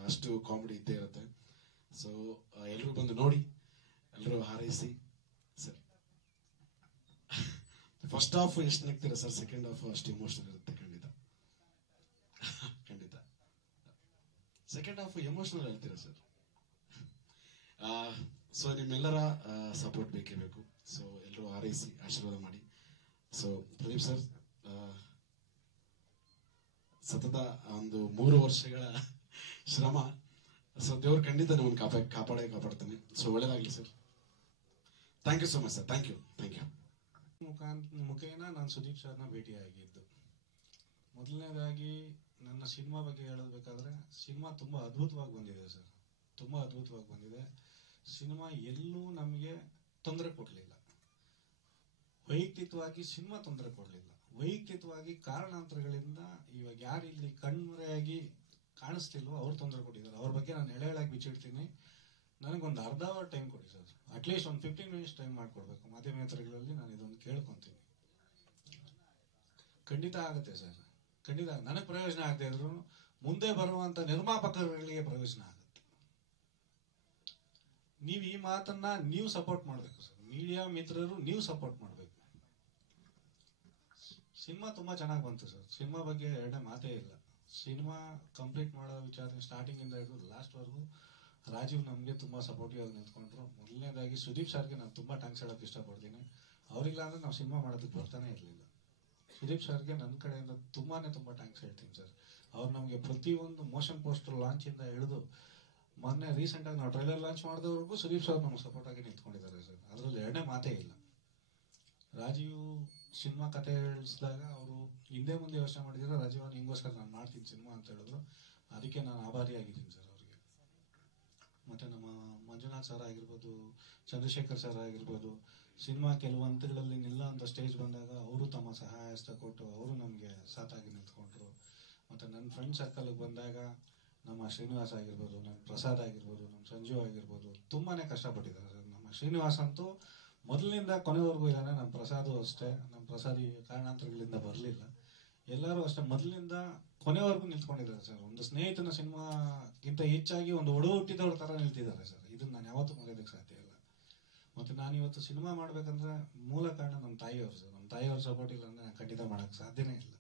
ಅಷ್ಟು ಕಾಮಿಡಿ ಇದ್ದೇ ಇರುತ್ತೆ. ಸೊ ಎಲ್ಲರೂ ಬಂದು ನೋಡಿ, ಎಲ್ಲರೂ ಹಾರೈಸಿ ಸರ್. ಫಸ್ಟ್ ಹಾಫ್ ಎಷ್ಟು ನಗ್ತೀರಾ ಸರ್, ಸೆಕೆಂಡ್ ಹಾಫ್ ಅಷ್ಟು ಇಮೋಷನಲ್ ಇರುತ್ತೆ ಖಂಡಿತ. ಖಂಡಿತ ಸೆಕೆಂಡ್ ಹಾಫ್ ಎಮೋಷನಲ್ ಹೇಳ್ತೀರಾ ಸರ್. ಸೊ ನಿಮ್ಮೆಲ್ಲರ ಸಪೋರ್ಟ್ ಬೇಕೇ ಬೇಕು. ಸೊ ಎಲ್ಲರೂ ಹಾರೈಸಿ ಆಶೀರ್ವಾದ ಮಾಡಿ. ಸೊ ಪ್ರದೀಪ್ ಸರ್, ಸತತ ಒಂದು 3 ವರ್ಷಗಳ ಶ್ರಮ. ಸೊ ದೇವ್ರು ಖಂಡಿತ ನಿಮ್ಮನ್ನು ಕಾಪಾಡ್ತಾನೆ. ಸೊ ಒಳ್ಳೇದಾಗ್ಲಿ sir. Thank you so much sir. Thank you. ಮುಖೇನ ನಾನು ಸುದೀಪ್ ಸರ್ನ ಭೇಟಿಯಾಗಿದ್ದು. ಮೊದಲನೇದಾಗಿ ನನ್ನ ಸಿನಿಮಾ ಬಗ್ಗೆ ಹೇಳಬೇಕಾದ್ರೆ, ಸಿನಿಮಾ ತುಂಬ ಅದ್ಭುತವಾಗಿ ಬಂದಿದೆ ಸರ್, ತುಂಬ ಅದ್ಭುತವಾಗಿ ಬಂದಿದೆ. ಸಿನಿಮಾ ಎಲ್ಲೂ ನಮಗೆ ತೊಂದರೆ ಕೊಡಲಿಲ್ಲ. ವೈಯಕ್ತಿಕವಾಗಿ ಸಿನಿಮಾ ತೊಂದರೆ ಕೊಡಲಿಲ್ಲ. ವೈಯಕ್ತಿಕವಾಗಿ ಕಾರಣಾಂತರಗಳಿಂದ ಇವಾಗ ಯಾರು ಇಲ್ಲಿ ಕಣ್ಮರೆಯಾಗಿ ಕಾಣಿಸ್ತಿಲ್ವೋ ಅವ್ರು ತೊಂದರೆ ಕೊಟ್ಟಿದ್ದಾರೆ. ಅವ್ರ ಬಗ್ಗೆ ನಾನು ಎಳೆಯಾಗಿ ಬಿಚ್ಚಿಡ್ತೀನಿ. ನನಗೊಂದು ಅರ್ಧ ಅವರ್ ಟೈಮ್ ಕೊಡಿ ಸರ್, ಅಟ್ಲೀಸ್ಟ್ ಒಂದು 15 ಮಿನಿಟ್ಸ್ ಟೈಮ್ ಮಾಡಿಕೊಡ್ಬೇಕು. ಮಾಧ್ಯಮೇತರಗಳಲ್ಲಿ ನಾನು ಇದೊಂದು ಕೇಳ್ಕೊತೀನಿ. ಖಂಡಿತ ಆಗುತ್ತೆ ಸರ್, ಖಂಡಿತ. ನನಗೆ ಪ್ರಯೋಜನ ಆಗದೆ ಇದ್ರು ಮುಂದೆ ಬರುವಂತ ನಿರ್ಮಾಪಕರುಗಳಿಗೆ ಪ್ರಯೋಜನ ಆಗುತ್ತೆ. ನೀವು ಈ ಮಾತನ್ನ ನೀವು ಸಪೋರ್ಟ್ ಮಾಡಬೇಕು ಸರ್. ಮೀಡಿಯಾ ಮಿತ್ರರು ನೀವು ಸಪೋರ್ಟ್ ಮಾಡಬೇಕು. ಸಿನಿಮಾ ತುಂಬಾ ಚೆನ್ನಾಗಿ ಬಂತು ಸರ್. ಸಿನಿಮಾ ಬಗ್ಗೆ ಎರಡನೇ ಮಾತೇ ಇಲ್ಲ. ಸಿನಿಮಾ ಕಂಪ್ಲೀಟ್ ಮಾಡೋ ವಿಚಾರ ಸ್ಟಾರ್ಟಿಂಗ್ ಇಂದ ಹಿಡಿದು ಲಾಸ್ಟ್ ವರೆಗೂ ರಾಜೀವ್ ನಮಗೆ ತುಂಬಾ ಸಪೋರ್ಟಿವ್ ಆಗಿ ನಿಂತ್ಕೊಂಡ್ರು. ಮೊದಲನೇದಾಗಿ ಸುದೀಪ್ ಸರ್ಗೆ ನಾನು ತುಂಬಾ ಥ್ಯಾಂಕ್ಸ್ ಹೇಳೋಕೆ ಇಷ್ಟಪಡ್ತೀನಿ. ಅವರಿಲ್ಲ ಅಂದ್ರೆ ನಾವು ಸಿನಿಮಾ ಮಾಡೋದಕ್ಕೆ ಬರ್ತಾನೆ ಇರಲಿಲ್ಲ. ಸುದೀಪ್ ಸರ್ಗೆ ನನ್ನ ಕಡೆಯಿಂದ ತುಂಬಾ ಥ್ಯಾಂಕ್ಸ್ ಹೇಳ್ತೀನಿ ಸರ್. ಅವ್ರು ನಮಗೆ ಪ್ರತಿಯೊಂದು ಮೋಷನ್ ಪೋಸ್ಟರ್ ಲಾಂಚ್ ಇಂದ ಹಿಡಿದು ಮೊನ್ನೆ ರೀಸೆಂಟ್ ಆಗಿ ನಾವು ಟ್ರೈಲರ್ ಲಾಂಚ್ ಮಾಡಿದವರೆಗೂ ಸುದೀಪ್ ಸರ್ ನಮ್ಗೆ ಸಪೋರ್ಟ್ ಆಗಿ ನಿಂತ್ಕೊಂಡಿದ್ದಾರೆ ಸರ್. ಅದರಲ್ಲಿ ಎರಡನೇ ಮಾತೇ ಇಲ್ಲ. ರಾಜೀವ್ ಸಿನಿಮಾ ಕತೆ ಹೇಳಿಸಿದಾಗ ಅವರು ಹಿಂದೆ ಮುಂದೆ ಯೋಚನೆ ಮಾಡಿದ್ರೆ, ರಾಜೀವ್ ಹಿಂಗೋಸ್ಕರ ನಾನು ಮಾಡ್ತೀನಿ ಸಿನಿಮಾ ಅಂತ ಹೇಳಿದ್ರು. ಅದಕ್ಕೆ ನಾನು ಆಭಾರಿಯಾಗಿದ್ದೀನಿ ಸರ್ ಅವರಿಗೆ. ಮತ್ತೆ ನಮ್ಮ ಮಂಜುನಾಥ್ ಸರ್ ಆಗಿರ್ಬೋದು, ಚಂದ್ರಶೇಖರ್ ಸರ್ ಆಗಿರ್ಬೋದು, ಸಿನಿಮಾ ಕೆಲವು ಹಂತಗಳಲ್ಲಿ ನಿಲ್ಲ ಅಂತ ಸ್ಟೇಜ್ ಬಂದಾಗ ಅವರು ತಮ್ಮ ಸಹಾಯ ಹಸ್ತ ಕೊಟ್ಟು ಅವರು ನಮಗೆ ಸಾಥಾಗಿ ನಿಂತ್ಕೊಂಡ್ರು. ಮತ್ತು ನನ್ನ ಫ್ರೆಂಡ್ ಸರ್ಕಲ್ಗೆ ಬಂದಾಗ ನಮ್ಮ ಶ್ರೀನಿವಾಸ್ ಆಗಿರ್ಬೋದು, ನಮ್ಮ ಪ್ರಸಾದ್ ಆಗಿರ್ಬೋದು, ನಮ್ಮ ಸಂಜು ಆಗಿರ್ಬೋದು ತುಂಬಾ ಕಷ್ಟಪಟ್ಟಿದ್ದಾರೆ ಸರ್. ನಮ್ಮ ಶ್ರೀನಿವಾಸ್ ಅಂತೂ ಮೊದಲಿನಿಂದ ಕೊನೆವರೆಗೂ ಇದ್ದಾನೆ. ನಮ್ಮ ಪ್ರಸಾದು ಅಷ್ಟೇ. ನಮ್ಮ ಪ್ರಸಾದ್ ಈ ಕಾರಣಾಂತರಗಳಿಂದ ಬರಲಿಲ್ಲ. ಎಲ್ಲರೂ ಅಷ್ಟೇ ಮೊದಲಿನಿಂದ ಕೊನೆವರೆಗೂ ನಿಂತ್ಕೊಂಡಿದ್ದಾರೆ ಸರ್. ಒಂದು ಸ್ನೇಹಿತನ ಸಿನಿಮಾಗಿಂತ ಹೆಚ್ಚಾಗಿ ಒಂದು ಒಡ ಹುಟ್ಟಿದವ್ರ ಥರ ನಿಲ್ತಿದ್ದಾರೆ ಸರ್. ಇದನ್ನು ನಾನು ಯಾವತ್ತೂ ಮರೆಯೋದಕ್ಕೆ ಸಾಧ್ಯ ಇಲ್ಲ. ಮತ್ತು ನಾನು ಇವತ್ತು ಸಿನಿಮಾ ಮಾಡಬೇಕಂದ್ರೆ ಮೂಲ ಕಾರಣ ನಮ್ಮ ತಾಯಿಯವರು ಸರ್. ನಮ್ಮ ತಾಯಿಯವ್ರ ಸಪೋರ್ಟ್ ಇಲ್ಲ ಅಂದರೆ ನಾನು ಖಂಡಿತ ಮಾಡೋಕ್ಕೆ ಸಾಧ್ಯನೇ ಇಲ್ಲ.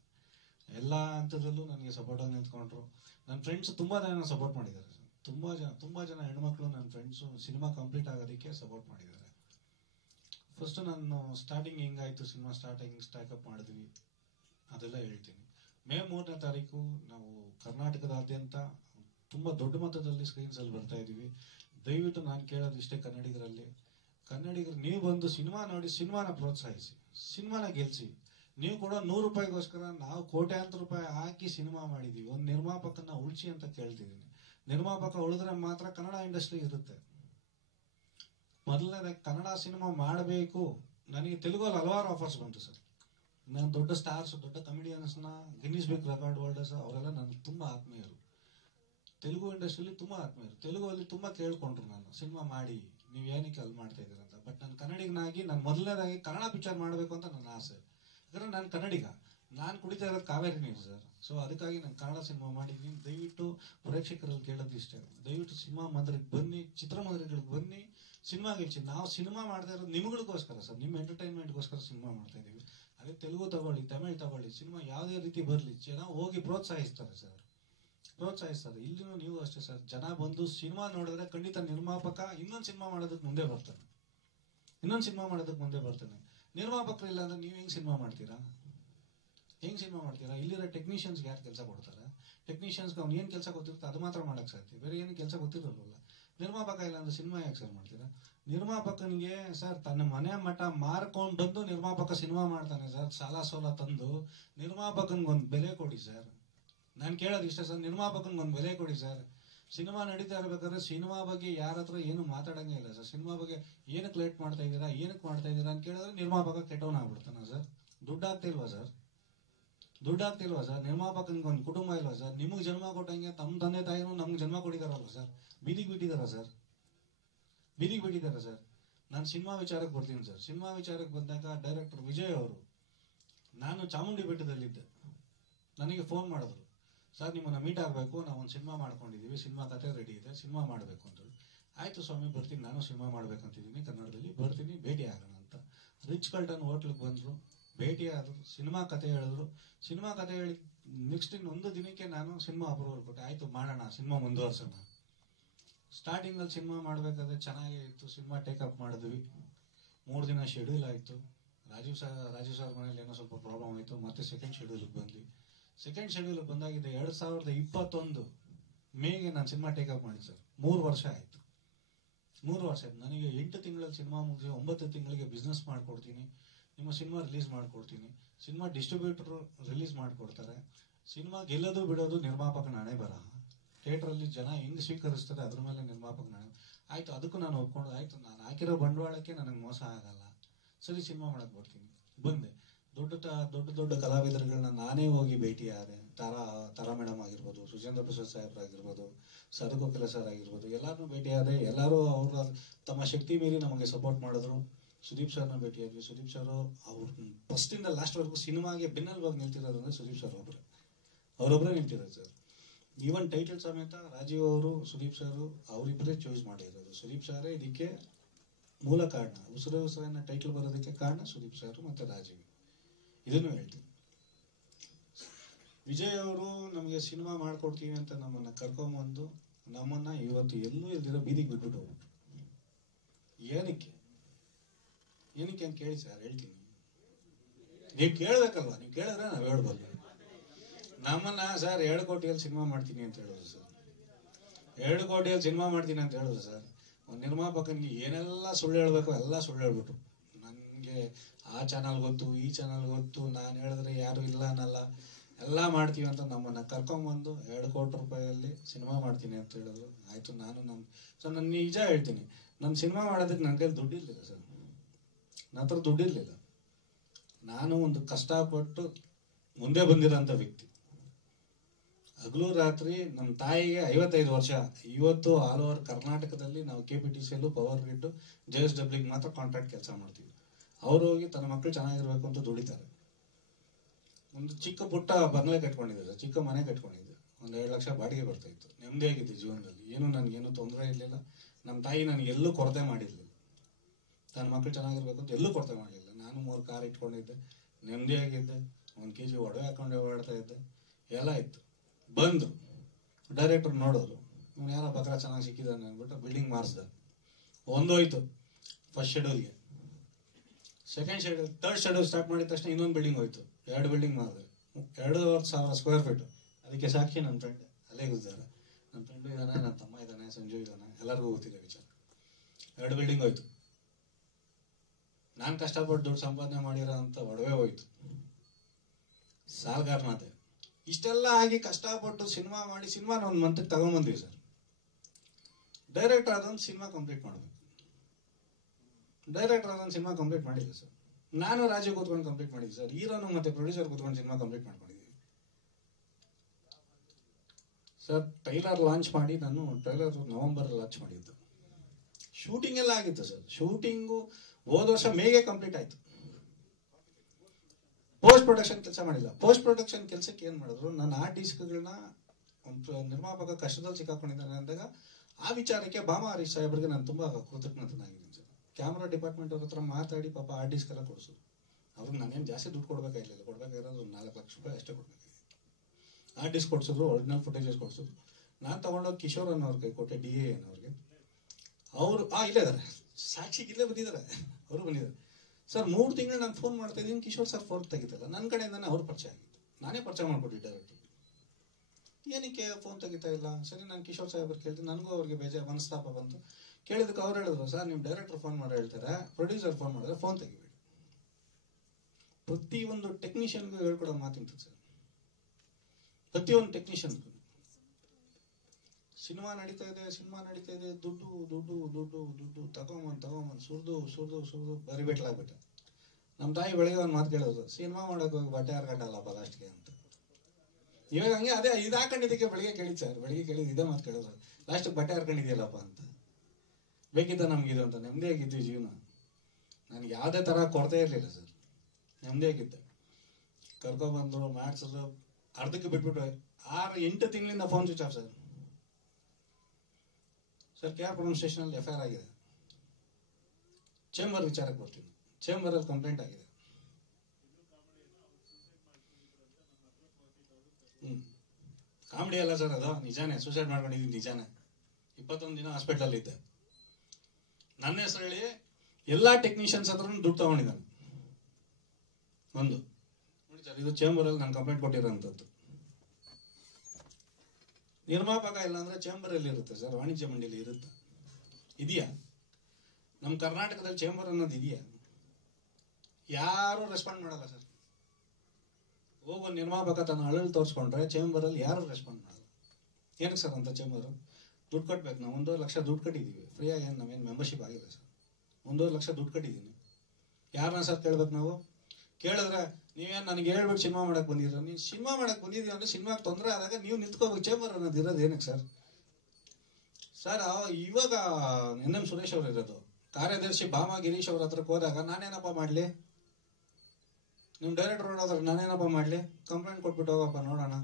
ಎಲ್ಲ ಹಂತದಲ್ಲೂ ನನಗೆ ಸಪೋರ್ಟಾಗಿ ನಿಂತ್ಕೊಂಡ್ರು. ನನ್ನ ಫ್ರೆಂಡ್ಸ್ ತುಂಬ ಜನ ಸಪೋರ್ಟ್ ಮಾಡಿದ್ದಾರೆ ಸರ್. ತುಂಬ ಜನ ಹೆಣ್ಮಕ್ಳು ನನ್ನ ಫ್ರೆಂಡ್ಸು ಸಿನಿಮಾ ಕಂಪ್ಲೀಟ್ ಆಗೋದಕ್ಕೆ ಸಪೋರ್ಟ್ ಮಾಡಿದ್ದಾರೆ. ಫಸ್ಟ್ ನಾನು ಸ್ಟಾರ್ಟಿಂಗ್ ಹೆಂಗಾಯಿತು, ಸಿನಿಮಾ ಸ್ಟಾರ್ಟಪ್ ಮಾಡಿದ್ವಿ ಅದೆಲ್ಲ ಹೇಳ್ತೀನಿ. ಮೇ 3ನೇ ತಾರೀಕು ನಾವು ಕರ್ನಾಟಕದಾದ್ಯಂತ ತುಂಬ ದೊಡ್ಡ ಮಟ್ಟದಲ್ಲಿ ಸ್ಕ್ರೀನ್ಸಲ್ಲಿ ಬರ್ತಾ ಇದ್ದೀವಿ. ದಯವಿಟ್ಟು ನಾನು ಕೇಳೋದು ಇಷ್ಟೇ, ಕನ್ನಡಿಗರು ನೀವು ಬಂದು ಸಿನಿಮಾ ನೋಡಿ, ಸಿನಿಮಾನ ಪ್ರೋತ್ಸಾಹಿಸಿ, ಸಿನಿಮಾನ ಗೆಲ್ಸಿ. ನೀವು ಕೂಡ 100 ರೂಪಾಯಿಗೋಸ್ಕರ ನಾವು ಕೋಟ್ಯಾಂತರ ರೂಪಾಯಿ ಹಾಕಿ ಸಿನಿಮಾ ಮಾಡಿದ್ದೀವಿ. ಒಂದು ನಿರ್ಮಾಪಕನ ಉಳಿಸಿ ಅಂತ ಕೇಳ್ತಿದ್ದೀನಿ. ನಿರ್ಮಾಪಕ ಉಳಿದ್ರೆ ಮಾತ್ರ ಕನ್ನಡ ಇಂಡಸ್ಟ್ರಿ ಇರುತ್ತೆ. ಮೊದಲನೇದಾಗಿ ಕನ್ನಡ ಸಿನಿಮಾ ಮಾಡಬೇಕು. ನನಗೆ ತೆಲುಗಲ್ಲಿ ಹಲವಾರು ಆಫರ್ಸ್ ಬಂತು ಸರ್. ನಾನು ದೊಡ್ಡ ಸ್ಟಾರ್ಸ್, ದೊಡ್ಡ ಕಮಿಡಿಯನ್ಸ್ನ ಗಿನ್ನಿಸ್ ಬುಕ್ ರೆಕಾರ್ಡ್ ಹೋಲ್ಡರ್ಸ್ ಅವರೆಲ್ಲ ನನಗೆ ತುಂಬ ಆತ್ಮೀಯರು. ತೆಲುಗು ಇಂಡಸ್ಟ್ರಿಯಲ್ಲಿ ತುಂಬ ಆತ್ಮೀಯರು. ತೆಲುಗಲ್ಲಿ ತುಂಬ ಕೇಳ್ಕೊಂಡ್ರು ನಾನು ಸಿನಿಮಾ ಮಾಡಿ, ನೀವು ಏನಕ್ಕೆ ಅಲ್ಲಿ ಮಾಡ್ತಾ ಇದ್ದೀರ ಅಂತ. ಬಟ್ ನಾನು ಕನ್ನಡಿಗನಾಗಿ ನಾನು ಮೊದಲನೇದಾಗಿ ಕನ್ನಡ ಪಿಕ್ಚರ್ ಮಾಡಬೇಕು ಅಂತ ನನ್ನ ಆಸೆ. ಯಾಕಂದ್ರೆ ನಾನು ಕನ್ನಡಿಗ, ನಾನು ಕುಡಿತಾ ಇರೋದು ಕಾವೇರಿ ನೀರು ಸರ್. ಸೊ ಅದಕ್ಕಾಗಿ ನಾನು ಕನ್ನಡ ಸಿನಿಮಾ ಮಾಡಿದ್ದೀನಿ. ದಯವಿಟ್ಟು ಪ್ರೇಕ್ಷಕರಲ್ಲಿ ಕೇಳೋದು ಇಷ್ಟೇ, ದಯವಿಟ್ಟು ಸಿನಿಮಾ ಮಂದಿರಕ್ಕೆ ಬನ್ನಿ, ಚಿತ್ರಮಂದಿರಗಳಿಗೆ ಬನ್ನಿ, ಸಿನಿಮಾ ಗೆಲ್ಸಿ. ನಾವು ಸಿನಿಮಾ ಮಾಡ್ತಾ ಇರೋದು ನಿಮ್ಗಳಿಗೋಸ್ಕರ ಸರ್, ನಿಮ್ಮ ಎಂಟರ್ಟೈನ್ಮೆಂಟ್ಗೋಸ್ಕರ ಸಿನಿಮಾ ಮಾಡ್ತಾ ಇದ್ದೀವಿ. ಅದೇ ತೆಲುಗು ತಗೊಳ್ಳಿ, ತಮಿಳ್ ತಗೊಳ್ಳಿ, ಸಿನಿಮಾ ಯಾವುದೇ ರೀತಿ ಬರಲಿ, ಜನ ಹೋಗಿ ಪ್ರೋತ್ಸಾಹಿಸ್ತಾರೆ ಸರ್, ಪ್ರೋತ್ಸಾಹಿಸ್ತಾರೆ. ಇಲ್ಲಿನೂ ನೀವು ಅಷ್ಟೇ ಸರ್. ಜನ ಬಂದು ಸಿನಿಮಾ ನೋಡಿದ್ರೆ ಖಂಡಿತ ನಿರ್ಮಾಪಕ ಇನ್ನೊಂದು ಸಿನಿಮಾ ಮಾಡೋದಕ್ಕೆ ಮುಂದೆ ಬರ್ತಾನೆ, ನಿರ್ಮಾಪಕರು ಇಲ್ಲ ಅಂದ್ರೆ ನೀವು ಹೆಂಗ್ ಸಿನಿಮಾ ಮಾಡ್ತೀರಾ? ಇಲ್ಲಿರೋ ಟೆಕ್ನಿಷಿಯನ್ಸ್ಗೆ ಯಾರು ಕೆಲಸ ಕೊಡ್ತಾರೆ? ಟೆಕ್ನಿಷಿಯನ್ಸ್ಗೆ ಅವ್ನು ಏನು ಕೆಲಸ ಗೊತ್ತಿರುತ್ತೆ ಅದು ಮಾತ್ರ ಮಾಡಕ್ಕೆ ಸಾಧ್ಯ, ಬೇರೆ ಏನು ಕೆಲಸ ಗೊತ್ತಿರೋಲ್ಲ. ನಿರ್ಮಾಪಕ ಇಲ್ಲ ಅಂದ್ರೆ ಸಿನಿಮಾ ಯಾಕೆ ಸರ್ ಮಾಡ್ತೀರಾ? ನಿರ್ಮಾಪಕನಿಗೆ ಸರ್ ತನ್ನ ಮನೆ ಮಠ ಮಾರ್ಕೊಂಡು ಬಂದು ನಿರ್ಮಾಪಕ ಸಿನಿಮಾ ಮಾಡ್ತಾನೆ ಸರ್, ಸಾಲ ಸೋಲ ತಂದು. ನಿರ್ಮಾಪಕನ್ಗೊಂದು ಬೆಲೆ ಕೊಡಿ ಸರ್. ನಾನು ಕೇಳೋದು ಇಷ್ಟ ಸರ್, ನಿರ್ಮಾಪಕನ್ಗೊಂದು ಬೆಲೆ ಕೊಡಿ ಸರ್. ಸಿನಿಮಾ ನಡೀತಾ ಇರ್ಬೇಕಾದ್ರೆ ಸಿನಿಮಾ ಬಗ್ಗೆ ಯಾರ ಹತ್ರ ಏನು ಮಾತಾಡಂಗೆ ಇಲ್ಲ ಸರ್. ಸಿನಿಮಾ ಬಗ್ಗೆ ಏನಕ್ಕೆ ಲೇಟ್ ಮಾಡ್ತಾ ಇದ್ದೀರಾ, ಏನಕ್ಕೆ ಮಾಡ್ತಾ ಇದ್ದೀರಾ ಅಂತ ಕೇಳಿದ್ರೆ ನಿರ್ಮಾಪಕ ಕೆಟ್ಟವನಾಗ್ಬಿಡ್ತಾನ ಸರ್. ದುಡ್ಡು ಆಗ್ತಿಲ್ವಾ ಸರ್? ದುಡ್ಡು ಆಗ್ತಿಲ್ವಾ ಸರ್? ನಿರ್ಮಾಪಕನಿಗೆ ಒಂದು ಕುಟುಂಬ ಇಲ್ವಾ ಸರ್? ನಿಮಗೆ ಜನ್ಮ ಕೊಟ್ಟಂಗೆ ತಮ್ಮ ತಂದೆ ತಾಯಿನೂ ನಮ್ಗೆ ಜನ್ಮ ಕೊಟ್ಟಿದಾರಲ್ವ ಸರ್? ಬೀದಿಗೆ ಬಿಟ್ಟಿದಾರ ಸರ್? ಬೀದಿಗೆ ಬಿಟ್ಟಿದಾರ ಸರ್? ನಾನು ಸಿನಿಮಾ ವಿಚಾರಕ್ಕೆ ಬರ್ತೀನಿ ಸರ್. ಸಿನಿಮಾ ವಿಚಾರಕ್ಕೆ ಬಂದಾಗ ಡೈರೆಕ್ಟರ್ ವಿಜಯ್ ಅವರು, ನಾನು ಚಾಮುಂಡಿ ಬೆಟ್ಟದಲ್ಲಿದ್ದೆ, ನನಗೆ ಫೋನ್ ಮಾಡಿದ್ರು, ಸರ್ ನಿಮ್ಮನ್ನ ಮೀಟ್ ಆಗಬೇಕು, ನಾವು ಒಂದು ಸಿನಿಮಾ ಮಾಡ್ಕೊಂಡಿದ್ದೀವಿ, ಸಿನಿಮಾ ಕತೆ ರೆಡಿ ಇದೆ, ಸಿನಿಮಾ ಮಾಡಬೇಕು ಅಂತೇಳಿ. ಆಯ್ತು ಸ್ವಾಮಿ ಬರ್ತೀನಿ, ನಾನು ಸಿನಿಮಾ ಮಾಡ್ಬೇಕಂತಿದ್ದೀನಿ ಕನ್ನಡದಲ್ಲಿ, ಬರ್ತೀನಿ ಭೇಟಿ ಆಗೋಣ ಅಂತ. ರಿಚ್ ಕಲ್ಟನ್ ಹೋಟ್ಲಿಗೆ ಬಂದರು, ಭೇಟಿ ಆದರು, ಸಿನಿಮಾ ಕತೆ ಹೇಳಿದ್ರು. ಸಿನಿಮಾ ಕತೆ ಹೇಳಿ ನೆಕ್ಸ್ಟ್ ಒಂದು ದಿನಕ್ಕೆ ನಾನು ಸಿನಿಮಾ ಅಪ್ರೂವಲ್ ಕೊಟ್ಟೆ. ಆಯ್ತು ಮಾಡೋಣ, ಸಿನಿಮಾ ಮುಂದುವರ್ಸೋಣ. ಸ್ಟಾರ್ಟಿಂಗಲ್ಲಿ ಸಿನಿಮಾ ಮಾಡಬೇಕಾದ್ರೆ ಚೆನ್ನಾಗೇ ಇತ್ತು. ಸಿನಿಮಾ ಟೇಕಪ್ ಮಾಡಿದ್ವಿ. 3 ದಿನ ಶೆಡ್ಯೂಲ್ ಆಯಿತು. ರಾಜೀವ್ ಸರ್ ಮನೇಲಿ ಏನೋ ಸ್ವಲ್ಪ ಪ್ರಾಬ್ಲಮ್ ಆಯಿತು. ಮತ್ತೆ ಸೆಕೆಂಡ್ ಶೆಡ್ಯೂಲಿಗೆ ಬಂದ್ವಿ. ಸೆಕೆಂಡ್ ಶೆಡ್ಯೂಲಿಗೆ ಬಂದಾಗಿದೆ 2021 ಮೇಗೆ ನಾನು ಸಿನಿಮಾ ಟೇಕಪ್ ಮಾಡಿ ಸರ್. 3 ವರ್ಷ ಆಯಿತು. 3 ವರ್ಷ ಆಯ್ತು. ನನಗೆ 8 ತಿಂಗಳಲ್ಲಿ ಸಿನಿಮಾ ಮುಗಿಸಿ 9 ತಿಂಗಳಿಗೆ ಬಿಸ್ನೆಸ್ ಮಾಡಿಕೊಡ್ತೀನಿ, ನಿಮ್ಮ ಸಿನಿಮಾ ರಿಲೀಸ್ ಮಾಡಿಕೊಡ್ತೀನಿ, ಸಿನಿಮಾ ಡಿಸ್ಟ್ರಿಬ್ಯೂಟರ್ ರಿಲೀಸ್ ಮಾಡಿಕೊಡ್ತಾರೆ. ಸಿನಿಮಾ ಗೆಲ್ಲೋದು ಬಿಡೋದು ನಿರ್ಮಾಪಕನ ಹಣೆ ಬರಹ. ಥಿಯೇಟ್ರಲ್ಲಿ ಜನ ಹೆಂಗೆ ಸ್ವೀಕರಿಸ್ತಾರೆ ಅದ್ರ ಮೇಲೆ ನಿರ್ಮಾಪಕನ ಹಣೆ. ಆಯಿತು, ಅದಕ್ಕೂ ನಾನು ಒಪ್ಕೊಂಡು, ಆಯಿತು ನಾನು ಹಾಕಿರೋ ಬಂಡವಾಳಕ್ಕೆ ನನಗೆ ಮೋಸ ಆಗಲ್ಲ, ಸರಿ ಸಿನಿಮಾ ಮಾಡಕ್ಕೆ ಬರ್ತೀನಿ. ಬಂದೆ. ದೊಡ್ಡ ಕಲಾವಿದರುಗಳನ್ನ ನಾನೇ ಹೋಗಿ ಭೇಟಿ ಆದೆ. ತಾರಾ ಮೇಡಮ್ ಆಗಿರ್ಬೋದು, ಸುಚೇಂದ್ರ ಪ್ರಸಾದ್ ಸಾಹೇಬ್ರಾಗಿರ್ಬೋದು, ಸದಕೋಕಿಲ ಸರ್ ಆಗಿರ್ಬೋದು, ಎಲ್ಲರನ್ನೂ ಭೇಟಿ ಆದೆ. ಎಲ್ಲರೂ ಅವರ ತಮ್ಮ ಶಕ್ತಿ ಮೀರಿ ನಮಗೆ ಸಪೋರ್ಟ್ ಮಾಡಿದ್ರು. ಸುದೀಪ್ ಸರ್ನ ಭೇಟಿ ಆದ್ವಿ. ಸುದೀಪ್ ಸರ್ ಅವ್ರು ಫಸ್ಟಿಂದ ಲಾಸ್ಟ್ವರೆಗೂ ಸಿನಿಮಾಗೆ ಬೆನ್ನೆಲುಬಾಗಿ ನಿಲ್ತಿರೋದು ಅಂದರೆ ಸುದೀಪ್ ಸರ್ ಅವರೊಬ್ಬರೇ ನಿಲ್ತಿರೋದು ಸರ್. ಈವನ್ ಟೈಟಲ್ ಸಮೇತ ರಾಜೀವ್ ಅವರು, ಸುದೀಪ್ ಸರ್ ಅವರಿಬ್ಬರೇ ಚೂಸ್ ಮಾಡಿರೋದು. ಸುದೀಪ್ ಸರೇ ಇದಕ್ಕೆ ಮೂಲ ಕಾರಣ. ಉಸಿರನ್ನ ಟೈಟಲ್ ಬರೋದಕ್ಕೆ ಕಾರಣ ಸುದೀಪ್ ಸರ್ ಮತ್ತೆ ರಾಜೀವ್. ಇದನ್ನು ಹೇಳ್ತೀನಿ. ವಿಜಯ್ ಅವರು ನಮಗೆ ಸಿನಿಮಾ ಮಾಡ್ಕೊಡ್ತೀವಿ ಅಂತ ನಮ್ಮನ್ನ ಕರ್ಕೊಂಬಂದು ನಮ್ಮನ್ನ ಇವತ್ತು ಎಲ್ಲೂ ಇಲ್ದಿರೋ ಬೀದಿಗೆ ಬಿಟ್ಬಿಟ್ಟು ಹೋಗ್ಬಿಟ್ಟು. ಏನಕ್ಕೆ ಅಂತ ಕೇಳಿ ಸರ್, ಹೇಳ್ತೀನಿ. ನೀವು ಕೇಳಬೇಕಲ್ವಾ? ನೀವು ಕೇಳಿದ್ರೆ ನಾವು ಹೇಳ್ಬೋದು. ನಮ್ಮನ್ನ ಸರ್ 2 ಕೋಟಿಯಲ್ಲಿ ಸಿನಿಮಾ ಮಾಡ್ತೀನಿ ಅಂತ ಹೇಳೋದು ಸರ್. 2 ಕೋಟಿಯಲ್ಲಿ ಸಿನಿಮಾ ಮಾಡ್ತೀನಿ ಅಂತ ಹೇಳೋದು ಸರ್. ಒಂದು ನಿರ್ಮಾಪಕನಿಗೆ ಏನೆಲ್ಲ ಸುಳ್ಳು ಹೇಳ್ಬೇಕು ಎಲ್ಲ ಸುಳ್ಳು ಹೇಳ್ಬಿಟ್ಟು, ನನಗೆ ಆ ಚಾನಲ್ ಗೊತ್ತು, ಈ ಚಾನಲ್ ಗೊತ್ತು, ನಾನು ಹೇಳಿದ್ರೆ ಯಾರು ಇಲ್ಲ ಅನ್ನಲ್ಲ, ಎಲ್ಲ ಮಾಡ್ತೀವಿ ಅಂತ ನಮ್ಮನ್ನ ಕರ್ಕೊಂಬಂದು 2 ಕೋಟಿ ರೂಪಾಯಲ್ಲಿ ಸಿನಿಮಾ ಮಾಡ್ತೀನಿ ಅಂತ ಹೇಳಿದ್ರು. ಆಯ್ತು, ನಾನು ನಿಜ ಹೇಳ್ತೀನಿ, ನನ್ನ ಸಿನಿಮಾ ಮಾಡೋದಕ್ಕೆ ನನ್ನ ಕೈಲಿ ದುಡ್ಡಿರ್ಲಿಲ್ಲ ಸರ್. ನನ್ನ ಹತ್ರ ದುಡ್ಡಿರ್ಲಿಲ್ಲ. ನಾನು ಒಂದು ಕಷ್ಟಪಟ್ಟು ಮುಂದೆ ಬಂದಿರೋಂಥ ವ್ಯಕ್ತಿ. ಹಗಲು ರಾತ್ರಿ ನಮ್ಮ ತಾಯಿಗೆ 55 ವರ್ಷ. ಇವತ್ತು ಆಲ್ ಓವರ್ ಕರ್ನಾಟಕದಲ್ಲಿ ನಾವು KPTCL, ಪವರ್ ಗ್ರಿಡ್, JSW ಮಾತ್ರ ಕಾಂಟ್ರಾಕ್ಟ್ ಕೆಲಸ ಮಾಡ್ತೀವಿ. ಅವ್ರು ಹೋಗಿ ತನ್ನ ಮಕ್ಕಳು ಚೆನ್ನಾಗಿರ್ಬೇಕು ಅಂತ ದುಡಿತಾರೆ. ಒಂದು ಚಿಕ್ಕ ಪುಟ್ಟ ಬಂಗ್ಲೆ ಕಟ್ಕೊಂಡಿದ್ದಾರೆ, ಚಿಕ್ಕ ಮನೆ ಕಟ್ಕೊಂಡಿದ್ದೆ. ಒಂದು 2 ಲಕ್ಷ ಬಾಡಿಗೆ ಬರ್ತಾ ಇತ್ತು. ನೆಮ್ಮದಿಯಾಗಿದ್ದೆ ಜೀವನದಲ್ಲಿ. ನನಗೇನು ತೊಂದರೆ ಇರಲಿಲ್ಲ. ನಮ್ಮ ತಾಯಿ ನನಗೆ ಎಲ್ಲೂ ಕೊರತೆ ಮಾಡಿರಲಿಲ್ಲ. ತನ್ನ ಮಕ್ಕಳು ಚೆನ್ನಾಗಿರ್ಬೇಕು ಅಂತ ಎಲ್ಲೂ ಕೊರತೆ ಮಾಡಲಿಲ್ಲ. ನಾನು 3 ಕಾರ್ ಇಟ್ಕೊಂಡಿದ್ದೆ, ನೆಮ್ಮದಿಯಾಗಿದ್ದೆ. 1 kg ಒಡವೆ ಹಾಕೊಂಡು ಓಡಾಡ್ತಾ ಇದ್ದೆ. ಎಲ್ಲ ಇತ್ತು. ಬಂದರು ಡೈರೆಕ್ಟರ್, ನೋಡಿದ್ರು, ಇವನು ಯಾರೋ ಬಕ್ರ ಚೆನ್ನಾಗಿ ಸಿಕ್ಕಿದ್ದಾನೆ ಅಂದ್ಬಿಟ್ಟು ಬಿಲ್ಡಿಂಗ್ ಮಾರಿಸ್ದ. ಒಂದೋಯ್ತು ಫಸ್ಟ್ ಶೆಡ್ಯೂಲ್ಗೆ. Second schedule, third schedule start ಮಾಡಿದ ತಕ್ಷಣ ಇನ್ನೊಂದು ಬಿಲ್ಡಿಂಗ್ ಹೋಯ್ತು. 2 ಬಿಲ್ಡಿಂಗ್ ಮಾಡಿದೆ. 2,500 ಸ್ಕ್ವೇರ್ ಫೀಟ್. ಅದಕ್ಕೆ ಸಾಕ್ಷಿ ನನ್ನ ಫ್ರೆಂಡ್ ಅಲ್ಲೇ ಕೂತಿದ್ದಾರೆ. ನನ್ನ ಫ್ರೆಂಡು ಇದ್ದಾನೆ, ನನ್ನ ತಮ್ಮ ಇದ್ದಾನೆ, ಸಂಜು ಇದ್ದಾನೆ, ಎಲ್ಲರಿಗೂ ಗೊತ್ತಿದೆ ವಿಚಾರ. 2 ಬಿಲ್ಡಿಂಗ್ ಹೋಯ್ತು. ನಾನು ಕಷ್ಟಪಟ್ಟು ದುಡ್ಡು ಸಂಪಾದನೆ ಮಾಡಿರೋ ಅಂತ ಒಡವೆ ಹೋಯ್ತು. ಸಾಲ್ಗಾರನಾದೆ. ಇಷ್ಟೆಲ್ಲ ಆಗಿ ಕಷ್ಟಪಟ್ಟು ಸಿನಿಮಾ ಮಾಡಿ ಸಿನಿಮಾನ 1 ಮಂತ್ಗೆ ತಗೊಂಬಂದ್ವಿ ಸರ್. ಡೈರೆಕ್ಟರ್ ಅದೊಂದು ಸಿನಿಮಾ ಕಂಪ್ಲೀಟ್ ಮಾಡಬೇಕು. ಡೈರೆಕ್ಟರ್ ಅದೊಂದು ಸಿನಿಮಾ ಕಂಪ್ಲೀಟ್ ಮಾಡಿಲ್ಲ ಸರ್. ನಾನು ರಾಜೀವ್ ಕೂತ್ಕೊಂಡು ಕಂಪ್ಲೀಟ್ ಮಾಡಿದ್ದೆ ಸರ್. ಹೀರೋನು ಮತ್ತೆ ಪ್ರೊಡ್ಯೂಸರ್ ಕೂತ್ಕೊಂಡು ಸಿನಿಮಾ ಕಂಪ್ಲೀಟ್ ಮಾಡ್ಕೊಂಡಿದ್ದೀವಿ ಸರ್. ಟ್ರೈಲರ್ ಲಾಂಚ್ ಮಾಡಿ, ನಾನು ಟ್ರೈಲರ್ ನವೆಂಬರ್ ಲಾಂಚ್ ಮಾಡಿದ್ದು. ಶೂಟಿಂಗ್ ಎಲ್ಲ ಆಗಿತ್ತು ಸರ್. ಶೂಟಿಂಗು ಹೋದ ವರ್ಷ ಮೇಗೆ ಕಂಪ್ಲೀಟ್ ಆಯ್ತು. ಪೋಸ್ಟ್ ಪ್ರೊಡಕ್ಷನ್ ಕೆಲಸ ಮಾಡಿಲ್ಲ. ಪೋಸ್ಟ್ ಪ್ರೊಡಕ್ಷನ್ ಕೆಲಸಕ್ಕೆ ಏನ್ ಮಾಡಿದ್ರು, ನನ್ನ ಆರ್ಟಿಸ್ಟ್ಗಳನ್ನ ಒಂದು ನಿರ್ಮಾಪಕ ಕಷ್ಟದಲ್ಲಿ ಸಿಕ್ಕಾಕೊಂಡಿದ್ದಾನೆ ಅಂದಾಗ ಆ ವಿಚಾರಕ್ಕೆ ಭಾಮ ಹರೀಶ್ ಸಾಹೇಬ್ರಿಗೆ ನಾನು ತುಂಬಾ ಕೃತಜ್ಞತನಾಗಿದ್ದೀನಿ ಸರ್. ಕ್ಯಾಮ್ರಾ ಡಿಪಾರ್ಟ್ಮೆಂಟ್ ಅವ್ರ ಹತ್ರ ಮಾತಾಡಿ ಪಾಪ ಆರ್ಟಿಸ್ಟ್ಗೆಲ್ಲ ಕೊಡಿಸೋದು. ಅವ್ರಿಗೆ ನಾನೇನು ಜಾಸ್ತಿ ದುಡ್ಡು ಕೊಡ್ಬೇಕಾಗಿರ್ಲಿಲ್ಲ. ಕೊಡ್ಬೇಕಾಗಿರೋದು 4 ಲಕ್ಷ ರೂಪಾಯಿ ಅಷ್ಟೇ ಕೊಡ್ಬೇಕಾಗಿತ್ತು. ಆರ್ಟಿಸ್ಟ್ ಕೊಡ್ಸಿದ್ರು, ಒರಿಜಿನಲ್ ಫುಟೇಜಸ್ ಕೊಡ್ಸಿದ್ರು. ನಾನು ತಗೊಂಡೋಗಿ ಕಿಶೋರ್ ಅನ್ನೋರ್ ಕೈ ಕೊಟ್ಟೆ, DA ಅನ್ನೋರಿಗೆ. ಅವರು ಇಲ್ಲೇ ಇದಾರೆ, ಸಾಕ್ಷಿಗೆ ಇಲ್ಲೇ ಬಂದಿದ್ದಾರೆ, ಅವರು ಬಂದಿದ್ದಾರೆ ಸರ್. 3 ತಿಂಗಳು ನಾನು ಫೋನ್ ಮಾಡ್ತಾ ಇದ್ದೀನಿ, ಕಿಶೋರ್ ಸರ್ ಫೋನ್ ತೆಗಿತಲ್ಲ. ನನ್ನ ಕಡೆಯಿಂದಾನೆ ಅವ್ರು ಪರಿಚಯ ಆಗಿತ್ತು. ನಾನೇ ಪರಿಚಯ ಮಾಡ್ಕೊಟ್ಟಿದ್ದೆ ಡೈರೆಕ್ಟ್. ಏನಕ್ಕೆ ಫೋನ್ ತೆಗಿತಾ ಇಲ್ಲ? ಸರಿ, ನಾನು ಕಿಶೋರ್ ಸಾಹೇಬ್ರು ಕೇಳ್ತೀನಿ. ನನಗೂ ಅವ್ರಿಗೆ ಬೇಜಾರು, ಮನಸ್ತಾಪ ಬಂತು. ಕೇಳಿದಕ್ಕೆ ಅವ್ರು ಹೇಳಿದ್ರು, ಸರ್ ನಿಮ್ಮ ಡೈರೆಕ್ಟರ್ ಫೋನ್ ಮಾಡಿ ಹೇಳ್ತಾರೆ, ಪ್ರೊಡ್ಯೂಸರ್ ಫೋನ್ ಮಾಡಿದ್ರೆ ಫೋನ್ ತೆಗಿಬೇಡಿ. ಪ್ರತಿಯೊಂದು ಟೆಕ್ನಿಷಿಯನ್ಗೂ ಹೇಳ್ಕೊಡೋ ಮಾತಿಂತ ಸರ್. ಪ್ರತಿಯೊಂದು ಟೆಕ್ನಿಷಿಯನ್ಗೂ ಸಿನಿಮಾ ನಡೀತಾ ಇದೆ, ದುಡ್ಡು ದುಡ್ಡು ದುಡ್ಡು ದುಡ್ಡು ತಗೊಂಬಂದು ಸುರಿದು ಬರಿಬೇಟ್ಲಾಗ್ಬಿಟ್ಟೆ. ನಮ್ಮ ತಾಯಿ ಬೆಳಗ್ಗೆ ಒಂದು ಮಾತು ಕೇಳೋದು, ಸಿನಿಮಾ ಮಾಡಕ್ ಹೋಗಿ ಬಟ್ಟೆ ಹಾರ್ಕೊಂಡಲ್ಲಪ್ಪ ಲಾಸ್ಟ್ಗೆ ಅಂತ. ಇವಾಗ ಹಂಗೆ ಅದೇ ಇದು ಹಾಕೊಂಡಿದ್ದಕ್ಕೆ ಬೆಳಿಗ್ಗೆ ಕೇಳಿದ್ ಸರ್, ಬೆಳಿಗ್ಗೆ ಕೇಳಿದ್ ಇದೇ ಮಾತು ಕೇಳೋದು, ಲಾಸ್ಟಿಗೆ ಬಟ್ಟೆ ಹಾರ್ಕೊಂಡಿದ್ಯಲ್ಲಪ್ಪ ಅಂತ. ಬೇಕಿದ್ದ ನಮ್ಗಿದು ಅಂತ ನೆಮ್ಮದಿಯಾಗಿದ್ವಿ ಜೀವನ. ನನಗೆ ಯಾವುದೇ ಥರ ಕೊರತೆ ಇರಲಿಲ್ಲ ಸರ್, ನೆಮ್ಮದಿಯಾಗಿದ್ದೆ. ಕರ್ಕೊಬಂದ್ರು ಮಾಡಿಸಿದ್ರು, ಅರ್ಧಕ್ಕೆ ಬಿಟ್ಬಿಟ್ಟು 6-8 ತಿಂಗಳಿಂದ phone switch off sir. KR ಸ್ಟೇಷನಲ್ಲಿ FIR ಆಗಿದೆ, ಚೇಂಬರ್ ವಿಚಾರಕ್ಕೆ ಬರ್ತೀನಿ. ಚೇಂಬರಲ್ಲಿ ಕಂಪ್ಲೇಂಟ್ ಆಗಿದೆ. ಕಾಮಿಡಿ ಅಲ್ಲ ಸರ್, ಅದು ನಿಜಾನೇ. ಸೂಸೈಡ್ ಮಾಡ್ಕೊಂಡಿದ್ದೀನಿ ನಿಜಾನೇ. 21 ದಿನ ಹಾಸ್ಪಿಟಲ್ ಇದ್ದೆ. ನನ್ನ ಹೆಸರು ಹೇಳಿ ಎಲ್ಲಾ ಟೆಕ್ನಿಷಿಯನ್ಸ್ ಹತ್ರ ದುಡ್ಡು ತಗೊಂಡಿದ್ದಾನೆ. ಒಂದು ನೋಡಿ ಸರ್, ಇದು ಚೇಂಬರಲ್ಲಿ ನಾನು ಕಂಪ್ಲೇಂಟ್ ಕೊಟ್ಟಿರೋಂಥದ್ದು. ನಿರ್ಮಾಪಕ ಇಲ್ಲ ಅಂದ್ರೆ ಚೇಂಬರ್ ಅಲ್ಲಿ ಇರುತ್ತೆ ಸರ್, ವಾಣಿಜ್ಯ ಮಂಡಳಿ ಇರುತ್ತೆ. ಇದೆಯಾ ನಮ್ಮ ಕರ್ನಾಟಕದಲ್ಲಿ ಚೇಂಬರ್ ಅನ್ನೋದು ಇದೆಯಾ? ಯಾರು ರೆಸ್ಪಾಂಡ್ ಮಾಡಲ್ಲ ಸರ್. ಹೋಗೋ ನಿರ್ಮಾಪಕ ತನ್ನ ಅಳಲು ತೋರಿಸ್ಕೊಂಡ್ರೆ ಚೇಂಬರ್ ಅಲ್ಲಿ ಯಾರು ರೆಸ್ಪಾಂಡ್ ಮಾಡಲ್ಲ. ಏನಕ್ಕೆ ಸರ್ ಅಂತ ಚೇಂಬರ್ ದುಡ್ಡು ಕಟ್ಬೇಕು. ನಾವು 1.5 ಲಕ್ಷ ದುಡ್ಡು ಕಟ್ಟಿದ್ದೀವಿ. ಫ್ರೀಯಾಗಿ ಏನು ನಮ್ಮೇನು ಮೆಂಬರ್ಶಿಪ್ ಆಗಿಲ್ಲ ಸರ್. 1.5 ಲಕ್ಷ ದುಡ್ಡು ಕಟ್ಟಿದ್ದೀನಿ. ಯಾರನ್ನ ಸರ್ ಕೇಳ್ಬೇಕು ನಾವು? ಕೇಳಿದ್ರೆ ನೀವೇನು ನನಗೆ ಹೇಳ್ಬೇಕು ಸಿನಿಮಾ ಮಾಡಕ್ ಬಂದಿರೋ? ನೀವು ಸಿನಿಮಾ ಮಾಡಕ್ ಬಂದಿದ್ದೀವಿ ಅಂದ್ರೆ ಸಿನಿಮಾಗೆ ತೊಂದರೆ ಆದಾಗ ನೀವು ನಿಂತ್ಕೋಬೇಕು. ಚೇಂಬರ್ ಅನ್ನೋದು ಇರೋದು ಏನಕ್ಕೆ ಸರ್? ಸರ್ ಇವಾಗ NM ಸುರೇಶ್ ಅವರು ಇರೋದು, ಕಾರ್ಯದರ್ಶಿ ಭಾಮಾ ಗಿರೀಶ್ ಅವ್ರ ಹತ್ರಕ್ಕೆ ಹೋದಾಗ ನಾನೇನಪ್ಪ ಮಾಡ್ಲಿ? ನಿಮ್ ಡೈರೆಕ್ಟರ್ ಹೋದ್ರೆ ನಾನೇನಪ್ಪ ಮಾಡ್ಲಿ? ಕಂಪ್ಲೇಂಟ್ ಕೊಟ್ಬಿಟ್ಟು ಹೋಗಪ್ಪ ನೋಡೋಣ,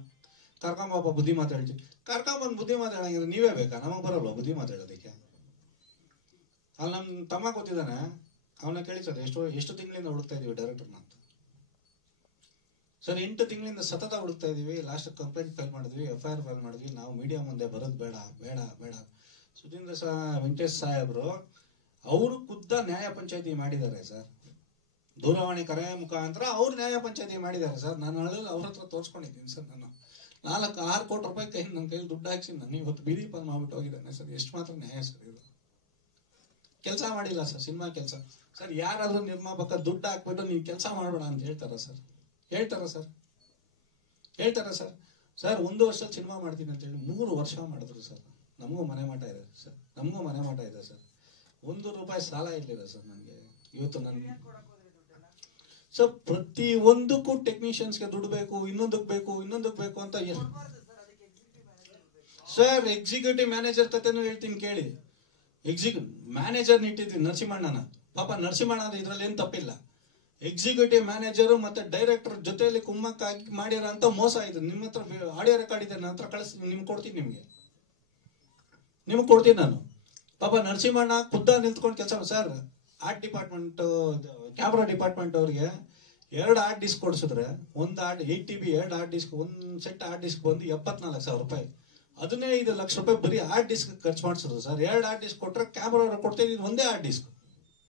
ಕರ್ಕೊಂಬಪ್ಪ ಬುದ್ಧಿ ಮಾತಾಡ್ತೀವಿ. ಕರ್ಕೊಂಬಂದು ಬುದ್ಧಿ ಮಾತಾಡಂಗಿದ್ರೆ ನೀವೇ ಬೇಕಾ? ನಮಗ್ ಬರಲ್ವ ಬುದ್ಧಿ ಮಾತಾಡೋದಕ್ಕೆ? ಅಲ್ಲಿ ನಮ್ಮ ತಮ್ಮ ಗೊತ್ತಿದ್ದಾನೆ, ಅವನ ಕೇಳಿ ಸರ್ ಎಷ್ಟು ತಿಂಗಳಿಂದ ಹುಡುಕ್ತಾ ಇದೀವಿ ಡೈರೆಕ್ಟರ್ನ ಅಂತ. ಸರ್ 8 ತಿಂಗಳಿಂದ ಸತತ ಹುಡುಕ್ತಾ ಇದೀವಿ. ಲಾಸ್ಟ್ ಕಂಪ್ಲೇಂಟ್ ಫೈಲ್ ಮಾಡಿದ್ವಿ, FIR ಫೈಲ್ ಮಾಡಿದ್ವಿ. ನಾವು ಮೀಡಿಯಾ ಮುಂದೆ ಬರೋದು ಬೇಡ ಬೇಡ ಬೇಡ. ಸುಧೀಂದ್ರ ವೆಂಕಟೇಶ್ ಸಾಹೇಬ್ರು ಅವರು ಖುದ್ದ ನ್ಯಾಯ ಪಂಚಾಯತಿ ಮಾಡಿದ್ದಾರೆ ಸರ್. ದೂರವಾಣಿ ಕರೆ ಮುಖಾಂತರ ಅವ್ರು ನ್ಯಾಯ ಪಂಚಾಯತಿ ಮಾಡಿದ್ದಾರೆ ಸರ್. ನಾನು ಅಳಲು ಅವ್ರ ಹತ್ರ ತೋರಿಸ್ಕೊಂಡಿದ್ದೀನಿ ಸರ್. ನಾನು 4-6 ಕೋಟಿ ರೂಪಾಯಿ ನನ್ನ ಕೈಲಿ ದುಡ್ಡು ಹಾಕ್ಸಿ ನಾನು ಇವತ್ತು ಬೀದಿ ಪಾಲ್ ಮಾಡ್ಬಿಟ್ಟು ಹೋಗಿದ್ದಾನೆ ಸರ್. ಎಷ್ಟು ಮಾತ್ರ ನ್ಯಾಯ ಸರ್ ಇದು? ಕೆಲಸ ಮಾಡಿಲ್ಲ ಸರ್, ಸಿನಿಮಾ ಕೆಲಸ. ಸರ್ ಯಾರಾದ್ರೂ ನಿರ್ಮಾಪಕ ದುಡ್ಡು ಹಾಕ್ಬಿಟ್ಟು ನೀವು ಕೆಲಸ ಮಾಡಬೇಡ ಅಂತ ಹೇಳ್ತಾರ ಸರ್? ಹೇಳ್ತಾರ ಸರ್? ಸರ್ 1 ವರ್ಷ ಸಿನಿಮಾ ಮಾಡ್ತೀನಿ ಅಂತ ಹೇಳಿ 3 ವರ್ಷ ಮಾಡಿದ್ರು ಸರ್. ನಮಗೂ ಮನೆ ಮಠ ಇದೆ ಸರ್, ಸರ್. 1 ರೂಪಾಯಿ ಸಾಲ ಇರಲಿಲ್ಲ ಸರ್ ನನಗೆ. ಇವತ್ತು ನನ್ನ ಸರ್ ಪ್ರತಿ ಒಂದಕ್ಕೂ ಟೆಕ್ನಿಷಿಯನ್ಸ್ಗೆ ದುಡ್ಡು ಬೇಕು, ಇನ್ನೊಂದಕ್ಕೆ ಬೇಕು ಅಂತ ಸರ್. ಎಕ್ಸಿಕ್ಯೂಟಿವ್ ಮ್ಯಾನೇಜರ್ ಕತೆನೂ ಹೇಳ್ತೀನಿ ಕೇಳಿ. ಮ್ಯಾನೇಜರ್ ಇಟ್ಟಿದ್ದೀನಿ ನರಸಿಂಹಣ್ಣನ. ಪಾಪ ನರಸಿಂಹಣ್ಣ ಇದ್ರಲ್ಲಿ ಏನ್ ತಪ್ಪಿಲ್ಲ. ಎಕ್ಸಿಕ್ಯೂಟಿವ್ ಮ್ಯಾನೇಜರ್ ಮತ್ತೆ ಡೈರೆಕ್ಟರ್ ಜೊತೆಯಲ್ಲಿ ಕುಮ್ಮಕ್ಕಾಗಿ ಮಾಡಿರೋ ಅಂತ ಮೋಸ ಇದು. ನಿಮ್ಮ ಹತ್ರ ಆಡಿಯೋ ರೆಕಾರ್ಡ್ ಇದೆ, ನನ್ನ ಹತ್ರ ಕಳಿಸ್ತೀನಿ, ನಿಮ್ಗೆ ಕೊಡ್ತೀನಿ ನಾನು. ಪಾಪ ನರಸಿಂಹಣ್ಣ ಖುದ್ದ ನಿಂತ್ಕೊಂಡು ಕೆಲಸ. Sir art department, camera department ಅವ್ರಿಗೆ 2 ಆರ್ಟ್ ಡಿಸ್ಕ್ ಕೊಡಿಸಿದ್ರೆ, 8 TB 2 art disk, 1 set art disk ಬಂದು 74,000 ರೂಪಾಯಿ. 15 ಲಕ್ಷ ರೂಪಾಯಿ ಬರೀ ಆರ್ಟ್ ಡಿಸ್ಕ್ ಖರ್ಚು ಮಾಡಿಸಿದ್ರು ಸರ್. 2 ಆರ್ಟ್ ಡಿಸ್ಕ್ ಕೊಟ್ರೆ ಕ್ಯಾಮ್ರಾ ಕೊಡ್ತಾ ಇದ್ದೀನಿ 1 ಆರ್ಟ್ ಡಿಸ್ಕ್.